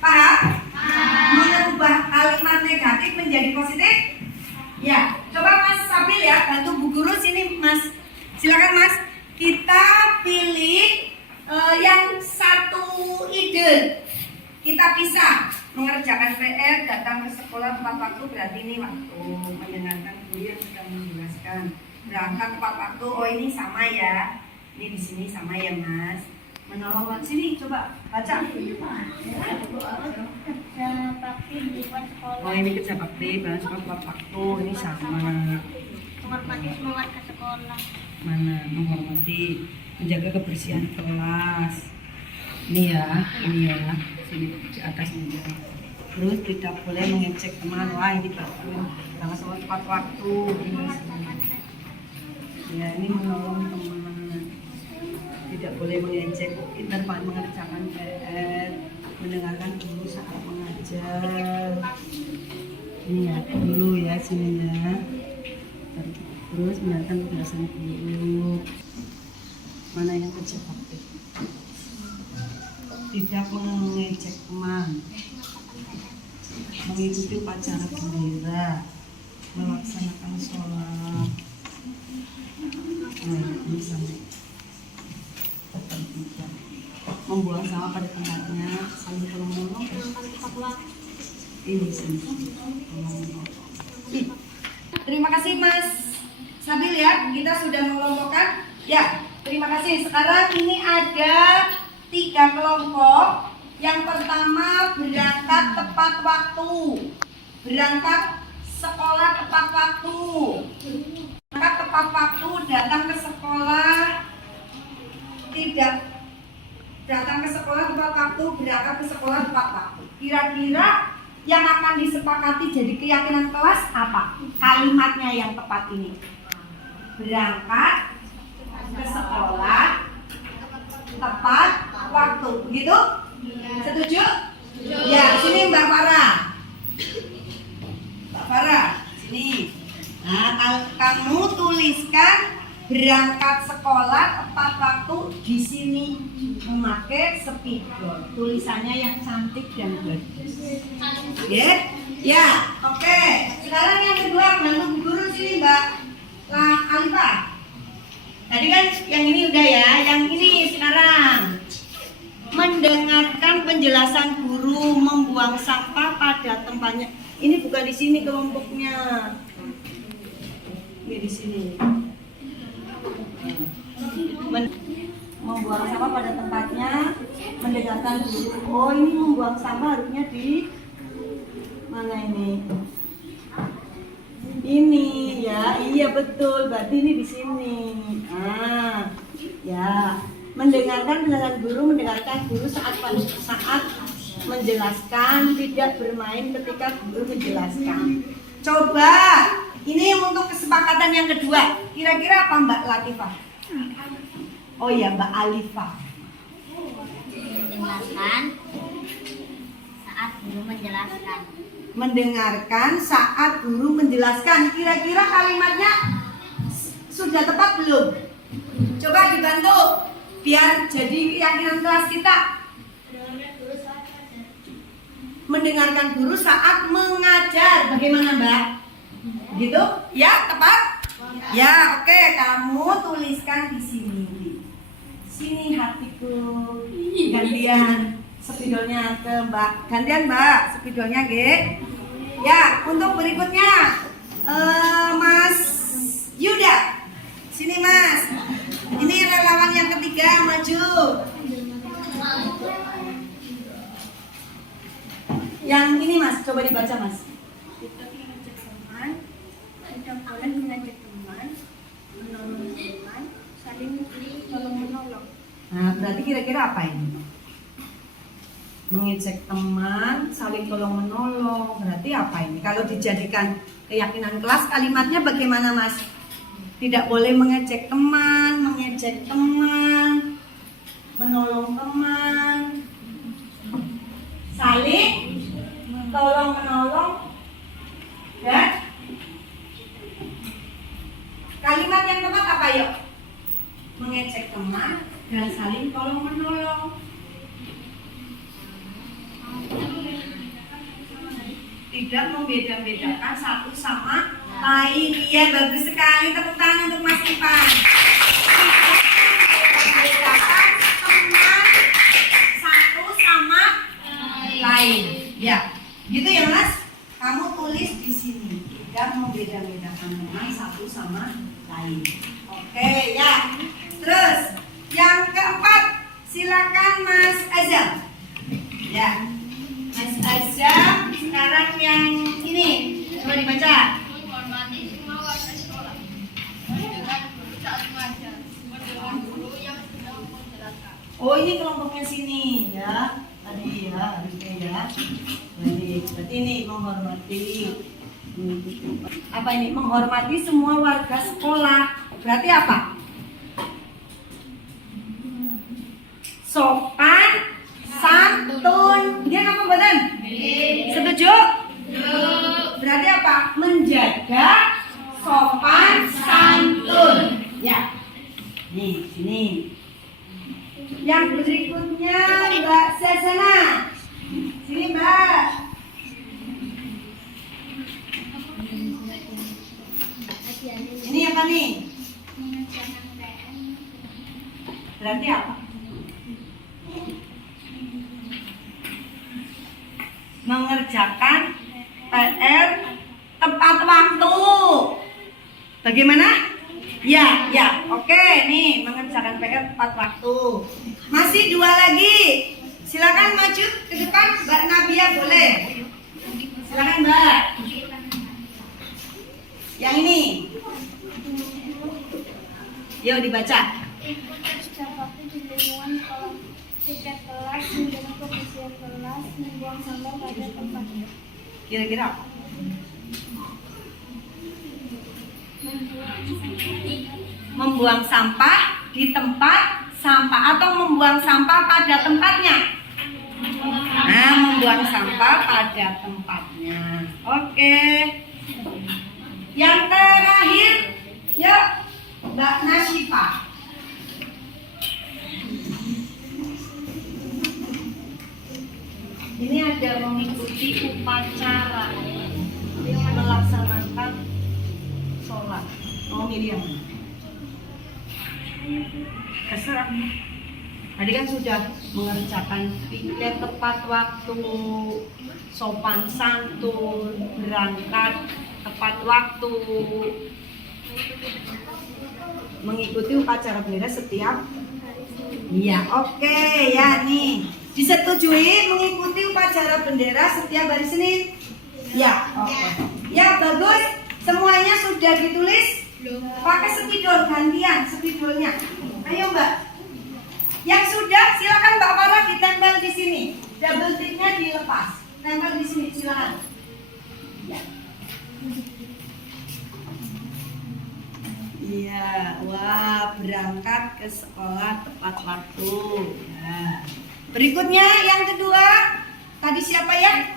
Paham? Mengubah kalimat negatif menjadi positif? Ya, coba Mas Sabil ya, bantu Bu Guru sini Mas. Silakan Mas. Kita pilih yang satu ide. Kita pisah. Mengerjakan PR, datang ke sekolah tepat waktu, berarti ini waktu. Mendengarkan guru yang sedang menjelaskan. Berangkat tepat waktu, oh ini sama ya. Ini di sini sama ya Mas. Menolong sini coba baca. Oh ini kerja bakti, balas tepat waktu, ini sama. Menghormati semangat ke sekolah. Mana menghormati, menjaga kebersihan kelas. Ini ya, sini di atas meja. Terus tidak boleh mengecek teman, wah ini bagus. Jangan sama tepat waktu. Ya ini menolong teman. Tidak boleh mengecek, kita mengerjakan PR, mendengarkan guru saat mengajar. Ini ya guru ya sini ya. Terus mendengarkan penjelasan guru. Mana yang kerja bakti? Tidak mengecek teman, mengikuti upacara bendera, melaksanakan sholat. Nah, ini sampai membuang sampah pada tempatnya, saling tolong menolong, menyenangkan tepat waktu. Ini sini. Terima kasih Mas Sabil ya, kita sudah mengelompokkan. Ya, terima kasih. Sekarang ini ada 3 kelompok. Yang pertama berangkat tepat waktu. Berangkat sekolah tepat waktu. Berangkat tepat waktu, datang ke sekolah. Tidak datang ke sekolah tepat waktu, berangkat ke sekolah tepat waktu. Kira-kira yang akan disepakati jadi keyakinan kelas apa? Kalimatnya yang tepat ini. Berangkat ke sekolah tepat waktu. Begitu? Setuju? Ya, sini Mbak Farah. Mbak Farah, sini. Nah, kamu tuliskan berangkat sekolah tepat waktu di sini memakai spidol. Tulisannya yang cantik dan bagus. Ya, oke. Sekarang yang kedua, bantu guru sini Mbak Alifah. Tadi kan yang ini udah ya, yang ini sekarang. Mendengarkan penjelasan guru membuang sampah pada tempatnya. Ini bukan di sini kelompoknya. Ini di sini. Membuang sampah pada tempatnya, mendengarkan guru. Oh, ini membuang sampah harusnya di mana ini? Ini ya, iya betul. Berarti ini di sini. Ya. Mendengarkan penjelasan guru, mendengarkan guru saat menjelaskan, tidak bermain ketika guru menjelaskan. Coba, ini untuk kesepakatan yang kedua. Kira-kira apa Mbak Latifah? Oh iya, Mbak Alifah. Mendengarkan saat guru menjelaskan. Mendengarkan saat guru menjelaskan. Kira-kira kalimatnya sudah tepat belum? Coba dibantu biar jadi keyakinan kelas kita. Mendengarkan guru saat mengajar. Bagaimana Mbak? Gitu? Ya, tepat? Ya, oke. Kamu tuliskan di sini. Sini hatiku. Gantian spidolnya ke Mbak. Gantian Mbak spidolnya, Ge. Ya, untuk berikutnya Mas Yuda. Sini Mas. Ini relawan yang ketiga, maju. Yang ini Mas, coba dibaca Mas. Kita mengajak teman, kita boleh mengajak teman, menolong teman, saling tolong menolong. Nah, berarti kira-kira apa ini? Mengejek teman, saling tolong menolong. Berarti apa ini? Kalau dijadikan keyakinan kelas, kalimatnya bagaimana Mas? Tidak boleh mengejek teman, menolong teman, saling tolong menolong, dan kalimat yang tepat apa yuk? Mengejek teman dan saling tolong menolong. Tidak membeda-bedakan satu sama lain. Iya, bagus sekali. Tepuk tangan untuk Mas Ipan. Membedakan teman satu sama lain. Ya, gitu ya Mas. Kamu tulis di sini. Tidak membeda-bedakan teman satu sama lain. Oke, ya. Terus yang keempat, silakan Mas Azam. Ya, Mas Azam. Sekarang yang ini, coba dibaca. Menghormati semua warga sekolah. Mendengar guru saat mengajar. Mendengar guru yang sedang menjelaskan. Oh, ini kelompoknya sini ya. Tadi ya, harusnya ya. Berarti ini menghormati. Apa ini? Menghormati semua warga sekolah. Berarti apa? Sopan, santun. Dia apa badan? Setuju? Berarti apa? Menjaga sopan santun. Ya. Nih, sini. Yang berikutnya Mbak Sesana. Sini Mbak. Ini apa nih? Berarti apa? mengerjakan PR tepat waktu. Bagaimana? Ya, oke, nih mengerjakan PR tepat waktu. Masih 2 lagi. Silakan maju ke depan, Mbak Nabia boleh. Silakan Mbak. Yang ini. Yuk dibaca. Setiap waktu di lingkungan setiap kelas, menjaga kebersihan kelas, membuang sampah pada tempatnya. Kira-kira membuang sampah di tempat sampah atau membuang sampah pada tempatnya. Nah, membuang sampah pada tempatnya. Oke. Yang terakhir, yuk Mbak Nasyifa. Ini ada mengikuti upacara yang melaksanakan sholat. Mau milih yang mana? Terserah. Tadi kan sudah mengerjakan piket tepat waktu, sopan santun, berangkat tepat waktu, mengikuti upacara bendera setiap. Iya, oke ya nih. Disetujui mengikuti upacara bendera setiap hari Senin? Ya, oke. Ya, bagus. Semuanya sudah ditulis? Pakai spidol gantian spidolnya. Ayo Mbak. Yang sudah silakan Mbak Farah ditempel di sini. Double tipnya dilepas. Tempel di sini silakan. Ya. Iya, wah berangkat ke sekolah tepat waktu. Ya. Berikutnya yang kedua, tadi siapa ya?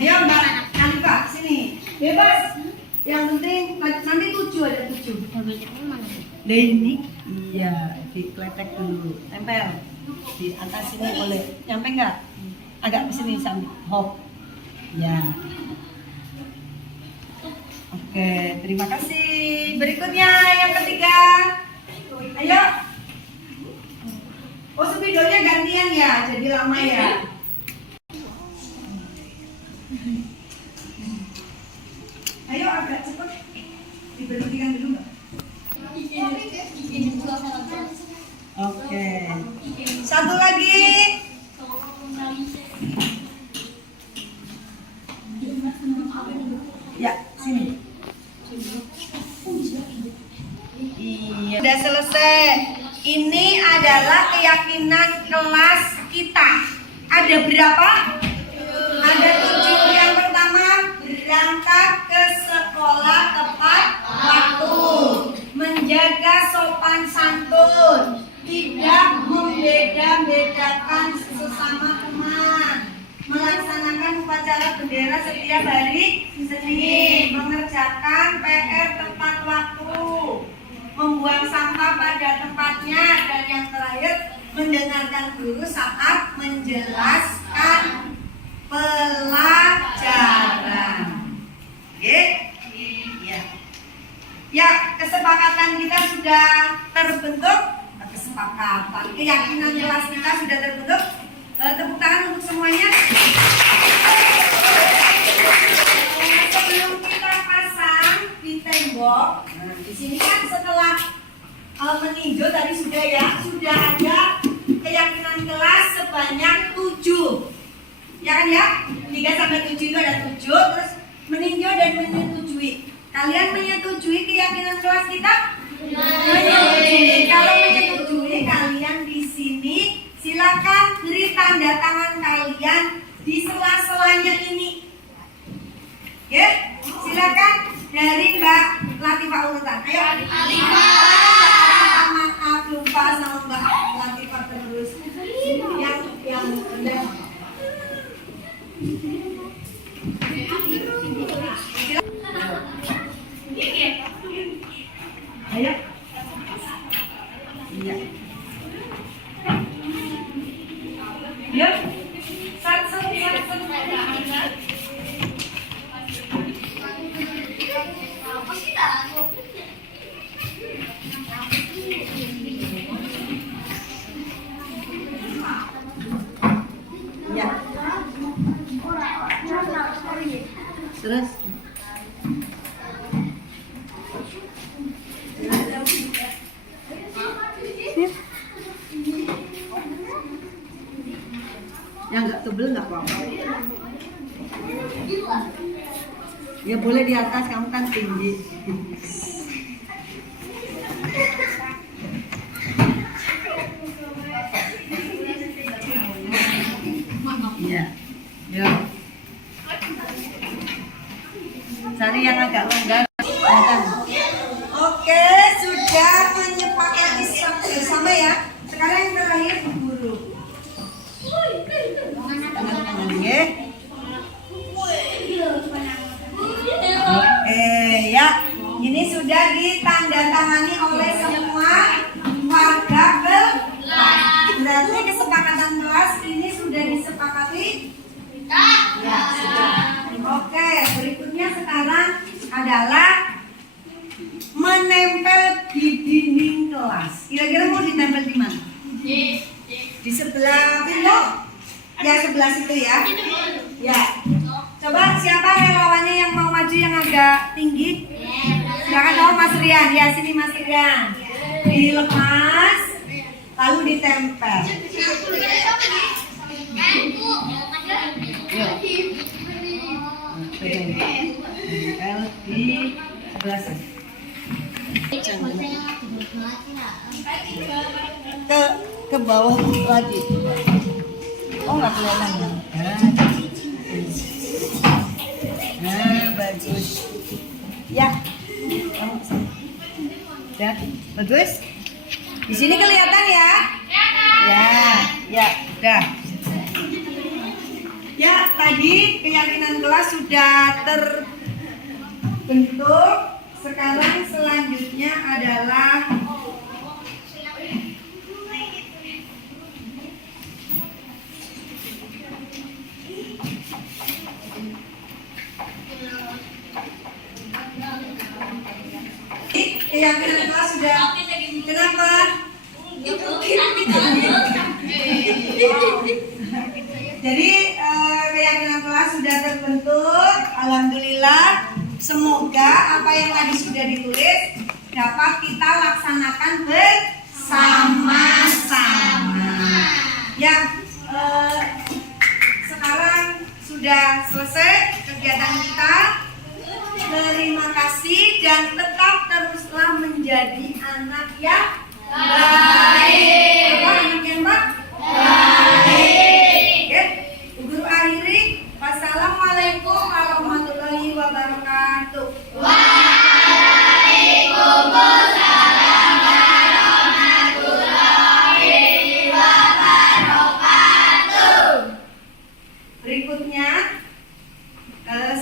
Ayo Mbak Alifah sini. Bebas. Yang penting nanti 7 ada 7. Nah ini, iya dikletek dulu. Tempel di atas sini boleh. Nyampe nggak? Agak ke sini sambil hop. Ya. Oke, terima kasih. Berikutnya yang ketiga. Ayo. Oh, spidolnya gantian ya, jadi lama ya. Ayo agak cepat. Diberhentikan dulu Mbak. Oke. Satu lagi. Ya, sini. Iya, sudah selesai. Ini adalah keyakinan kelas kita. Ada berapa? Ada 7. Yang pertama, berangkat ke sekolah tepat waktu, menjaga sopan santun, tidak membeda-bedakan sesama teman, melaksanakan upacara bendera setiap hari Senin, mengerjakan PR tepat waktu, membuang sampah pada tempatnya, dan yang terakhir mendengarkan guru saat menjelaskan pelajaran. Oke? Ya. Ya, kesepakatan kita sudah terbentuk. Kesepakatan, keyakinan kelas kita sudah terbentuk. Tepuk tangan untuk semuanya. Sebelum kita pasang di tembok, nah, di sini kan setelah meninjau tadi sudah ya, sudah ada keyakinan kelas sebanyak 7. Ya kan ya? 3 sampai 7 itu ada 7, terus meninjau dan menyetujui. Kalian menyetujui keyakinan kelas kita? Menyetujui. Kalau menyetujui, kalian di sini silakan beri tanda tangan kalian di sela-selanya ini. Oke? Silakan dari Mbak Latifah urutan. Ayo. Maaf lupa sama Mbak Latifah terus. Yang rendah. Ayo. Iya. Yuk. Satu. Ya. Yang nggak tebel nggak apa-apa. Ya boleh di atas, kamu kan tinggi. Iya. Ya. Cari yang agak longgar. Oke, sudah menyepakati sama ya. Sekarang yang terakhir Bu Guru. Oke. Ya, ini sudah ditandatangani oleh semua warga kelas. Berarti kesepakatan kelas ini sudah disepakati? Ya, sudah. Oke, berikutnya sekarang adalah menempel di dinding kelas. Kira-kira mau ditempel di mana? Di sebelah pintu? Ya, sebelah situ ya. Ya. Coba siapa relawannya yang mau maju yang agak tinggi? Silakan Mas Rian. Ya, sini Mas Rian. Dilepas lalu ditempel. Yuk. Tempel di sebelah sini. Ke bawah lagi. Oh, nggak kelihatan. Nah, bagus. Ya. Ya, bagus. Di sini kelihatan ya? Ya, dah. Ya, tadi keyakinan kelas sudah terbentuk. Sekarang selanjutnya adalah keyakinan kelas sudah. Kenapa? Jadi keyakinan kelas sudah terbentuk. Alhamdulillah. Semoga apa yang tadi sudah ditulis dapat kita laksanakan bersama-sama. Ya, sekarang sudah selesai kegiatan kita. Terima kasih dan tetap teruslah menjadi anak yang baik. Apa anak yang baik? Oke, Guru akhiri. Wassalamualaikum warahmatullahi wabarakatuh. Waalaikumsalam warahmatullahi wabarakatuh. Berikutnya,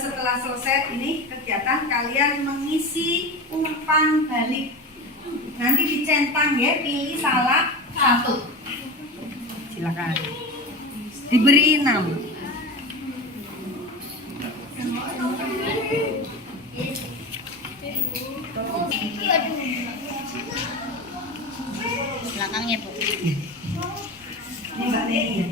setelah selesai ini kegiatan, kalian mengisi umpan balik. Nanti dicentang ya, pilih salah satu. Silakan. Diberi nama. Belakangnya, Bu. Ini Mbak Neri ya.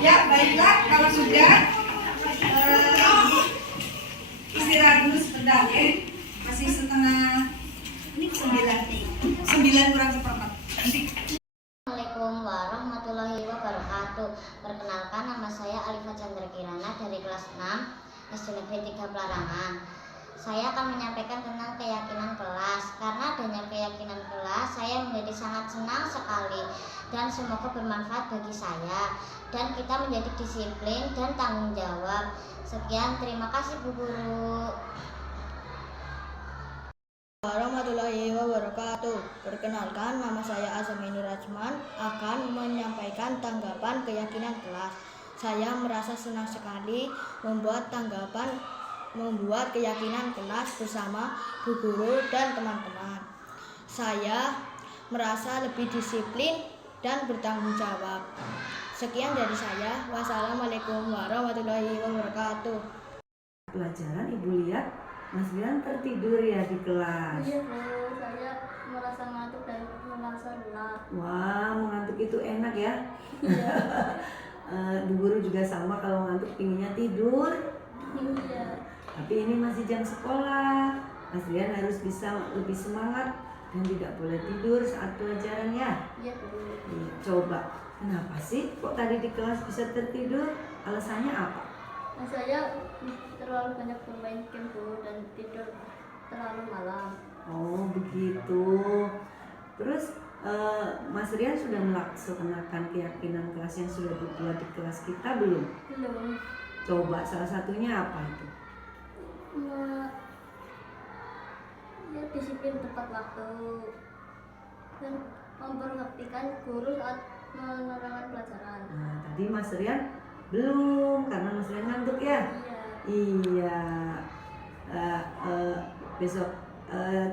Ya, baiklah, kalau sudah istirahat dulu sebentar ya. Masih setengah, ini 9 kurang seperempat. Assalamualaikum warahmatullahi wabarakatuh. Perkenalkan, nama saya Alifa Chandra Kirana dari kelas 6 SD Negeri 3 Pelarangan. Saya akan menyampaikan tentang keyakinan kelas. Karena adanya keyakinan kelas, saya menjadi sangat senang sekali dan semoga bermanfaat bagi saya dan kita menjadi disiplin dan tanggung jawab. Sekian, terima kasih Bu Guru. Warahmatullahi wabarakatuh. wabarakatuh. Perkenalkan, nama saya Azamini Rajman akan menyampaikan tanggapan keyakinan kelas. Saya merasa senang sekali membuat keyakinan kelas bersama bu guru dan teman-teman. Saya merasa lebih disiplin dan bertanggung jawab. Sekian dari saya. Wassalamualaikum warahmatullahi wabarakatuh. Pelajaran Ibu lihat Mas Rian tertidur ya di kelas. Iya Bu, saya merasa ngantuk dan merasa lelah. Wah, mengantuk itu enak ya. Iya. Bu guru juga sama, kalau ngantuk pinginnya tidur. Iya. Tapi ini masih jam sekolah. Mas Rian harus bisa lebih semangat dan tidak boleh tidur saat pelajaran ya. Iya Bu. Coba, kenapa sih kok tadi di kelas bisa tertidur? Alasannya apa? Saya terlalu banyak bermain game Bu dan tidur terlalu malam. Oh begitu. Terus Mas Rian sudah melaksanakan keyakinan kelas yang sudah dibuat di kelas kita belum? Belum. Coba salah satunya apa itu? Ya disiplin tepat waktu dan memperhatikan guru saat menerangkan pelajaran. Nah tadi Mas Rian belum, karena Mas Rian ngantuk ya? Iya. Besok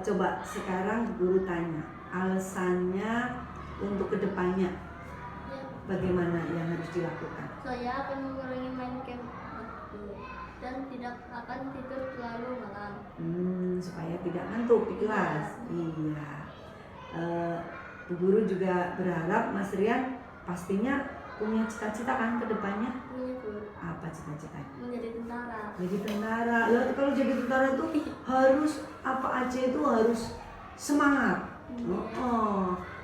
coba sekarang guru tanya alasannya untuk kedepannya bagaimana yang harus dilakukan. Saya akan mengurangi main game dan tidak akan tidur terlalu malam. Supaya tidak ngantuk di kelas. Iya. Bu guru juga berharap Mas Rian pastinya punya cita-cita kan ke depannya? Punya Bu. Apa cita-citanya? Menjadi tentara. Jadi tentara. Lalu kalau jadi tentara itu harus apa aja itu harus semangat.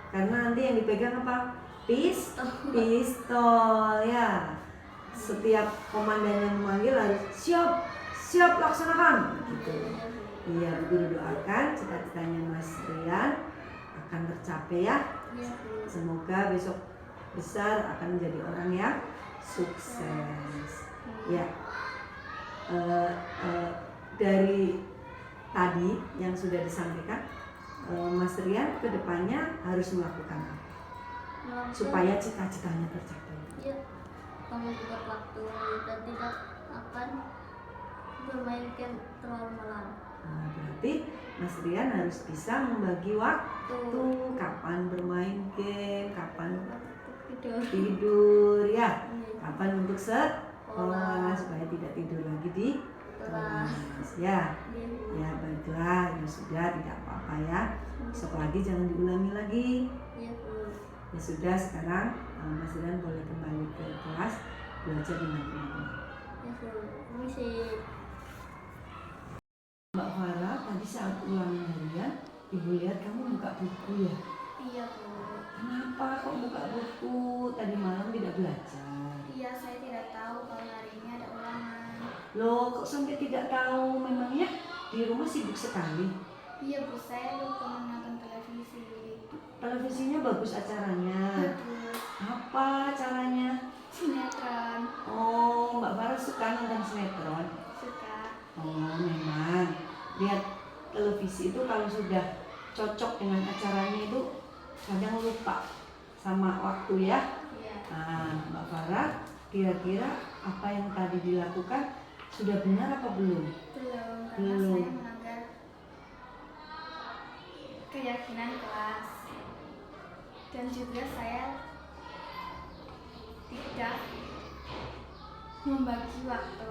Karena nanti yang dipegang apa? Pistol ya. Setiap komandan yang memanggil harus siap laksanakan. Gitu. Iya, Bu guru doakan cita-citanya Mas Rian akan tercapai ya. Semoga besok besar akan menjadi orang yang sukses. Ya. Dari tadi yang sudah disampaikan, Mas Rian kedepannya harus melakukan apa supaya cita-citanya tercapai? Iya, bangun tepat waktu dan tidak akan bermain game terlalu malam. Nah, berarti Mas Rian harus bisa membagi waktu, kapan bermain game, kapan tidur ya, kapan untuk sekolah supaya tidak tidur lagi di kelas ya. Ya baiklah, ya sudah, tidak apa-apa ya. Besok lagi jangan diulangi lagi. Ya sudah, sekarang Mas Rian boleh kembali ke kelas belajar dengan teman-teman. Mbak Farah, tadi saat ulangan harian, Ibu lihat kamu buka buku ya? Iya Bu. Kenapa kok buka buku? Tadi malam tidak belajar? Iya, saya tidak tahu kalau hari ini ada ulangan. Loh, kok sampai tidak tahu? Memangnya di rumah sibuk sekali? Iya Bu, saya lupa menonton televisi. Televisinya bagus acaranya? Bagus. Apa acaranya? Sinetron. Oh, Mbak Farah suka nonton sinetron? Suka. Oh, memang. Lihat televisi itu kalau sudah cocok dengan acaranya itu kadang lupa sama waktu ya. Nah, Mbak Farah, kira-kira apa yang tadi dilakukan sudah benar apa belum? Belum, karena saya melanggar keyakinan kelas. Dan juga saya tidak membagi waktu.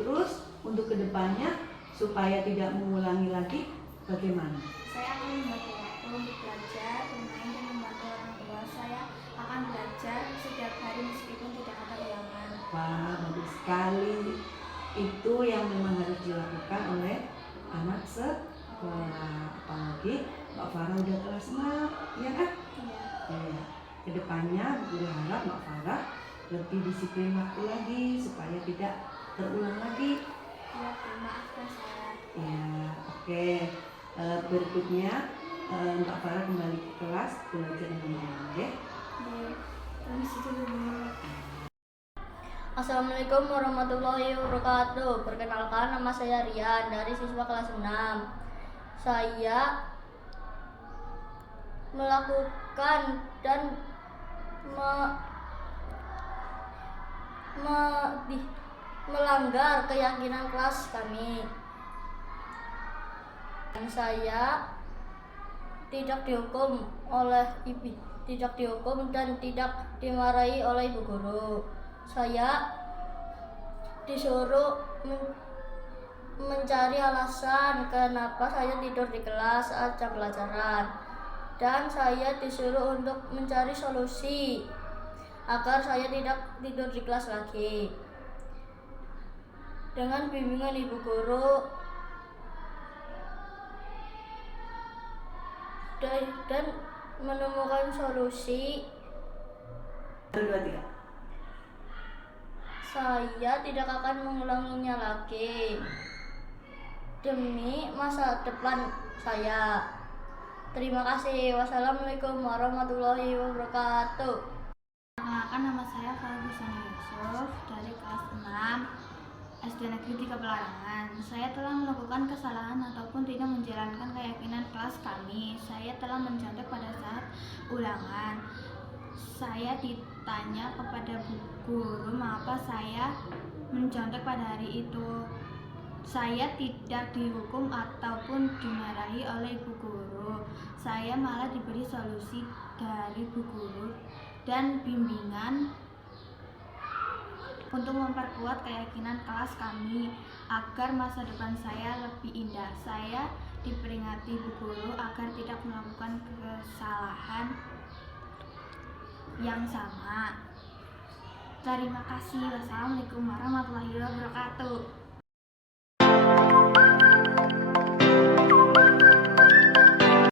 Terus untuk kedepannya supaya tidak mengulangi lagi bagaimana? Saya akan membagi waktu untuk belajar, bermain, dan membantu orang tua. Saya akan belajar setiap hari meskipun tidak ada ulangan. Wah, bagus sekali. Itu yang memang harus dilakukan oleh anak sekolah. Apalagi Mbak Farah udah kelas 6, ya kan? Iya. Kedepannya berharap Mbak Farah lebih disiplin waktu lagi supaya tidak terulang lagi. Ya, maafkan saya. Ya, oke. Berikutnya Mbak Farah kembali ke kelas belajar dengan baik, ya. Permisi dulu. Assalamualaikum warahmatullahi wabarakatuh. Perkenalkan, nama saya Rian dari siswa kelas 6. Saya melakukan dan melanggar keyakinan kelas kami. Dan saya tidak dihukum dan tidak dimarahi oleh ibu guru. Saya disuruh mencari alasan kenapa saya tidur di kelas saat jam pelajaran, dan saya disuruh untuk mencari solusi agar saya tidak tidur di kelas lagi. Dengan bimbingan ibu guru dan menemukan solusi, saya tidak akan mengulanginya lagi demi masa depan saya. Terima kasih. Wassalamualaikum warahmatullahi wabarakatuh. Perkenalkan, nama saya Farhusana Yusuf dari kelas 6 SD Negeri 3 Pelarangan. Saya telah melakukan kesalahan ataupun tidak menjalankan keyakinan kelas kami. Saya telah mencontek pada saat ulangan. Saya ditanya kepada bu guru mengapa saya mencontek pada hari itu. Saya tidak dihukum ataupun dimarahi oleh ibu guru. Saya malah diberi solusi dari bu guru dan bimbingan untuk memperkuat keyakinan kelas kami agar masa depan saya lebih indah. Saya diperingati bu guru agar tidak melakukan kesalahan yang sama. Terima kasih. Wassalamualaikum warahmatullahi wabarakatuh.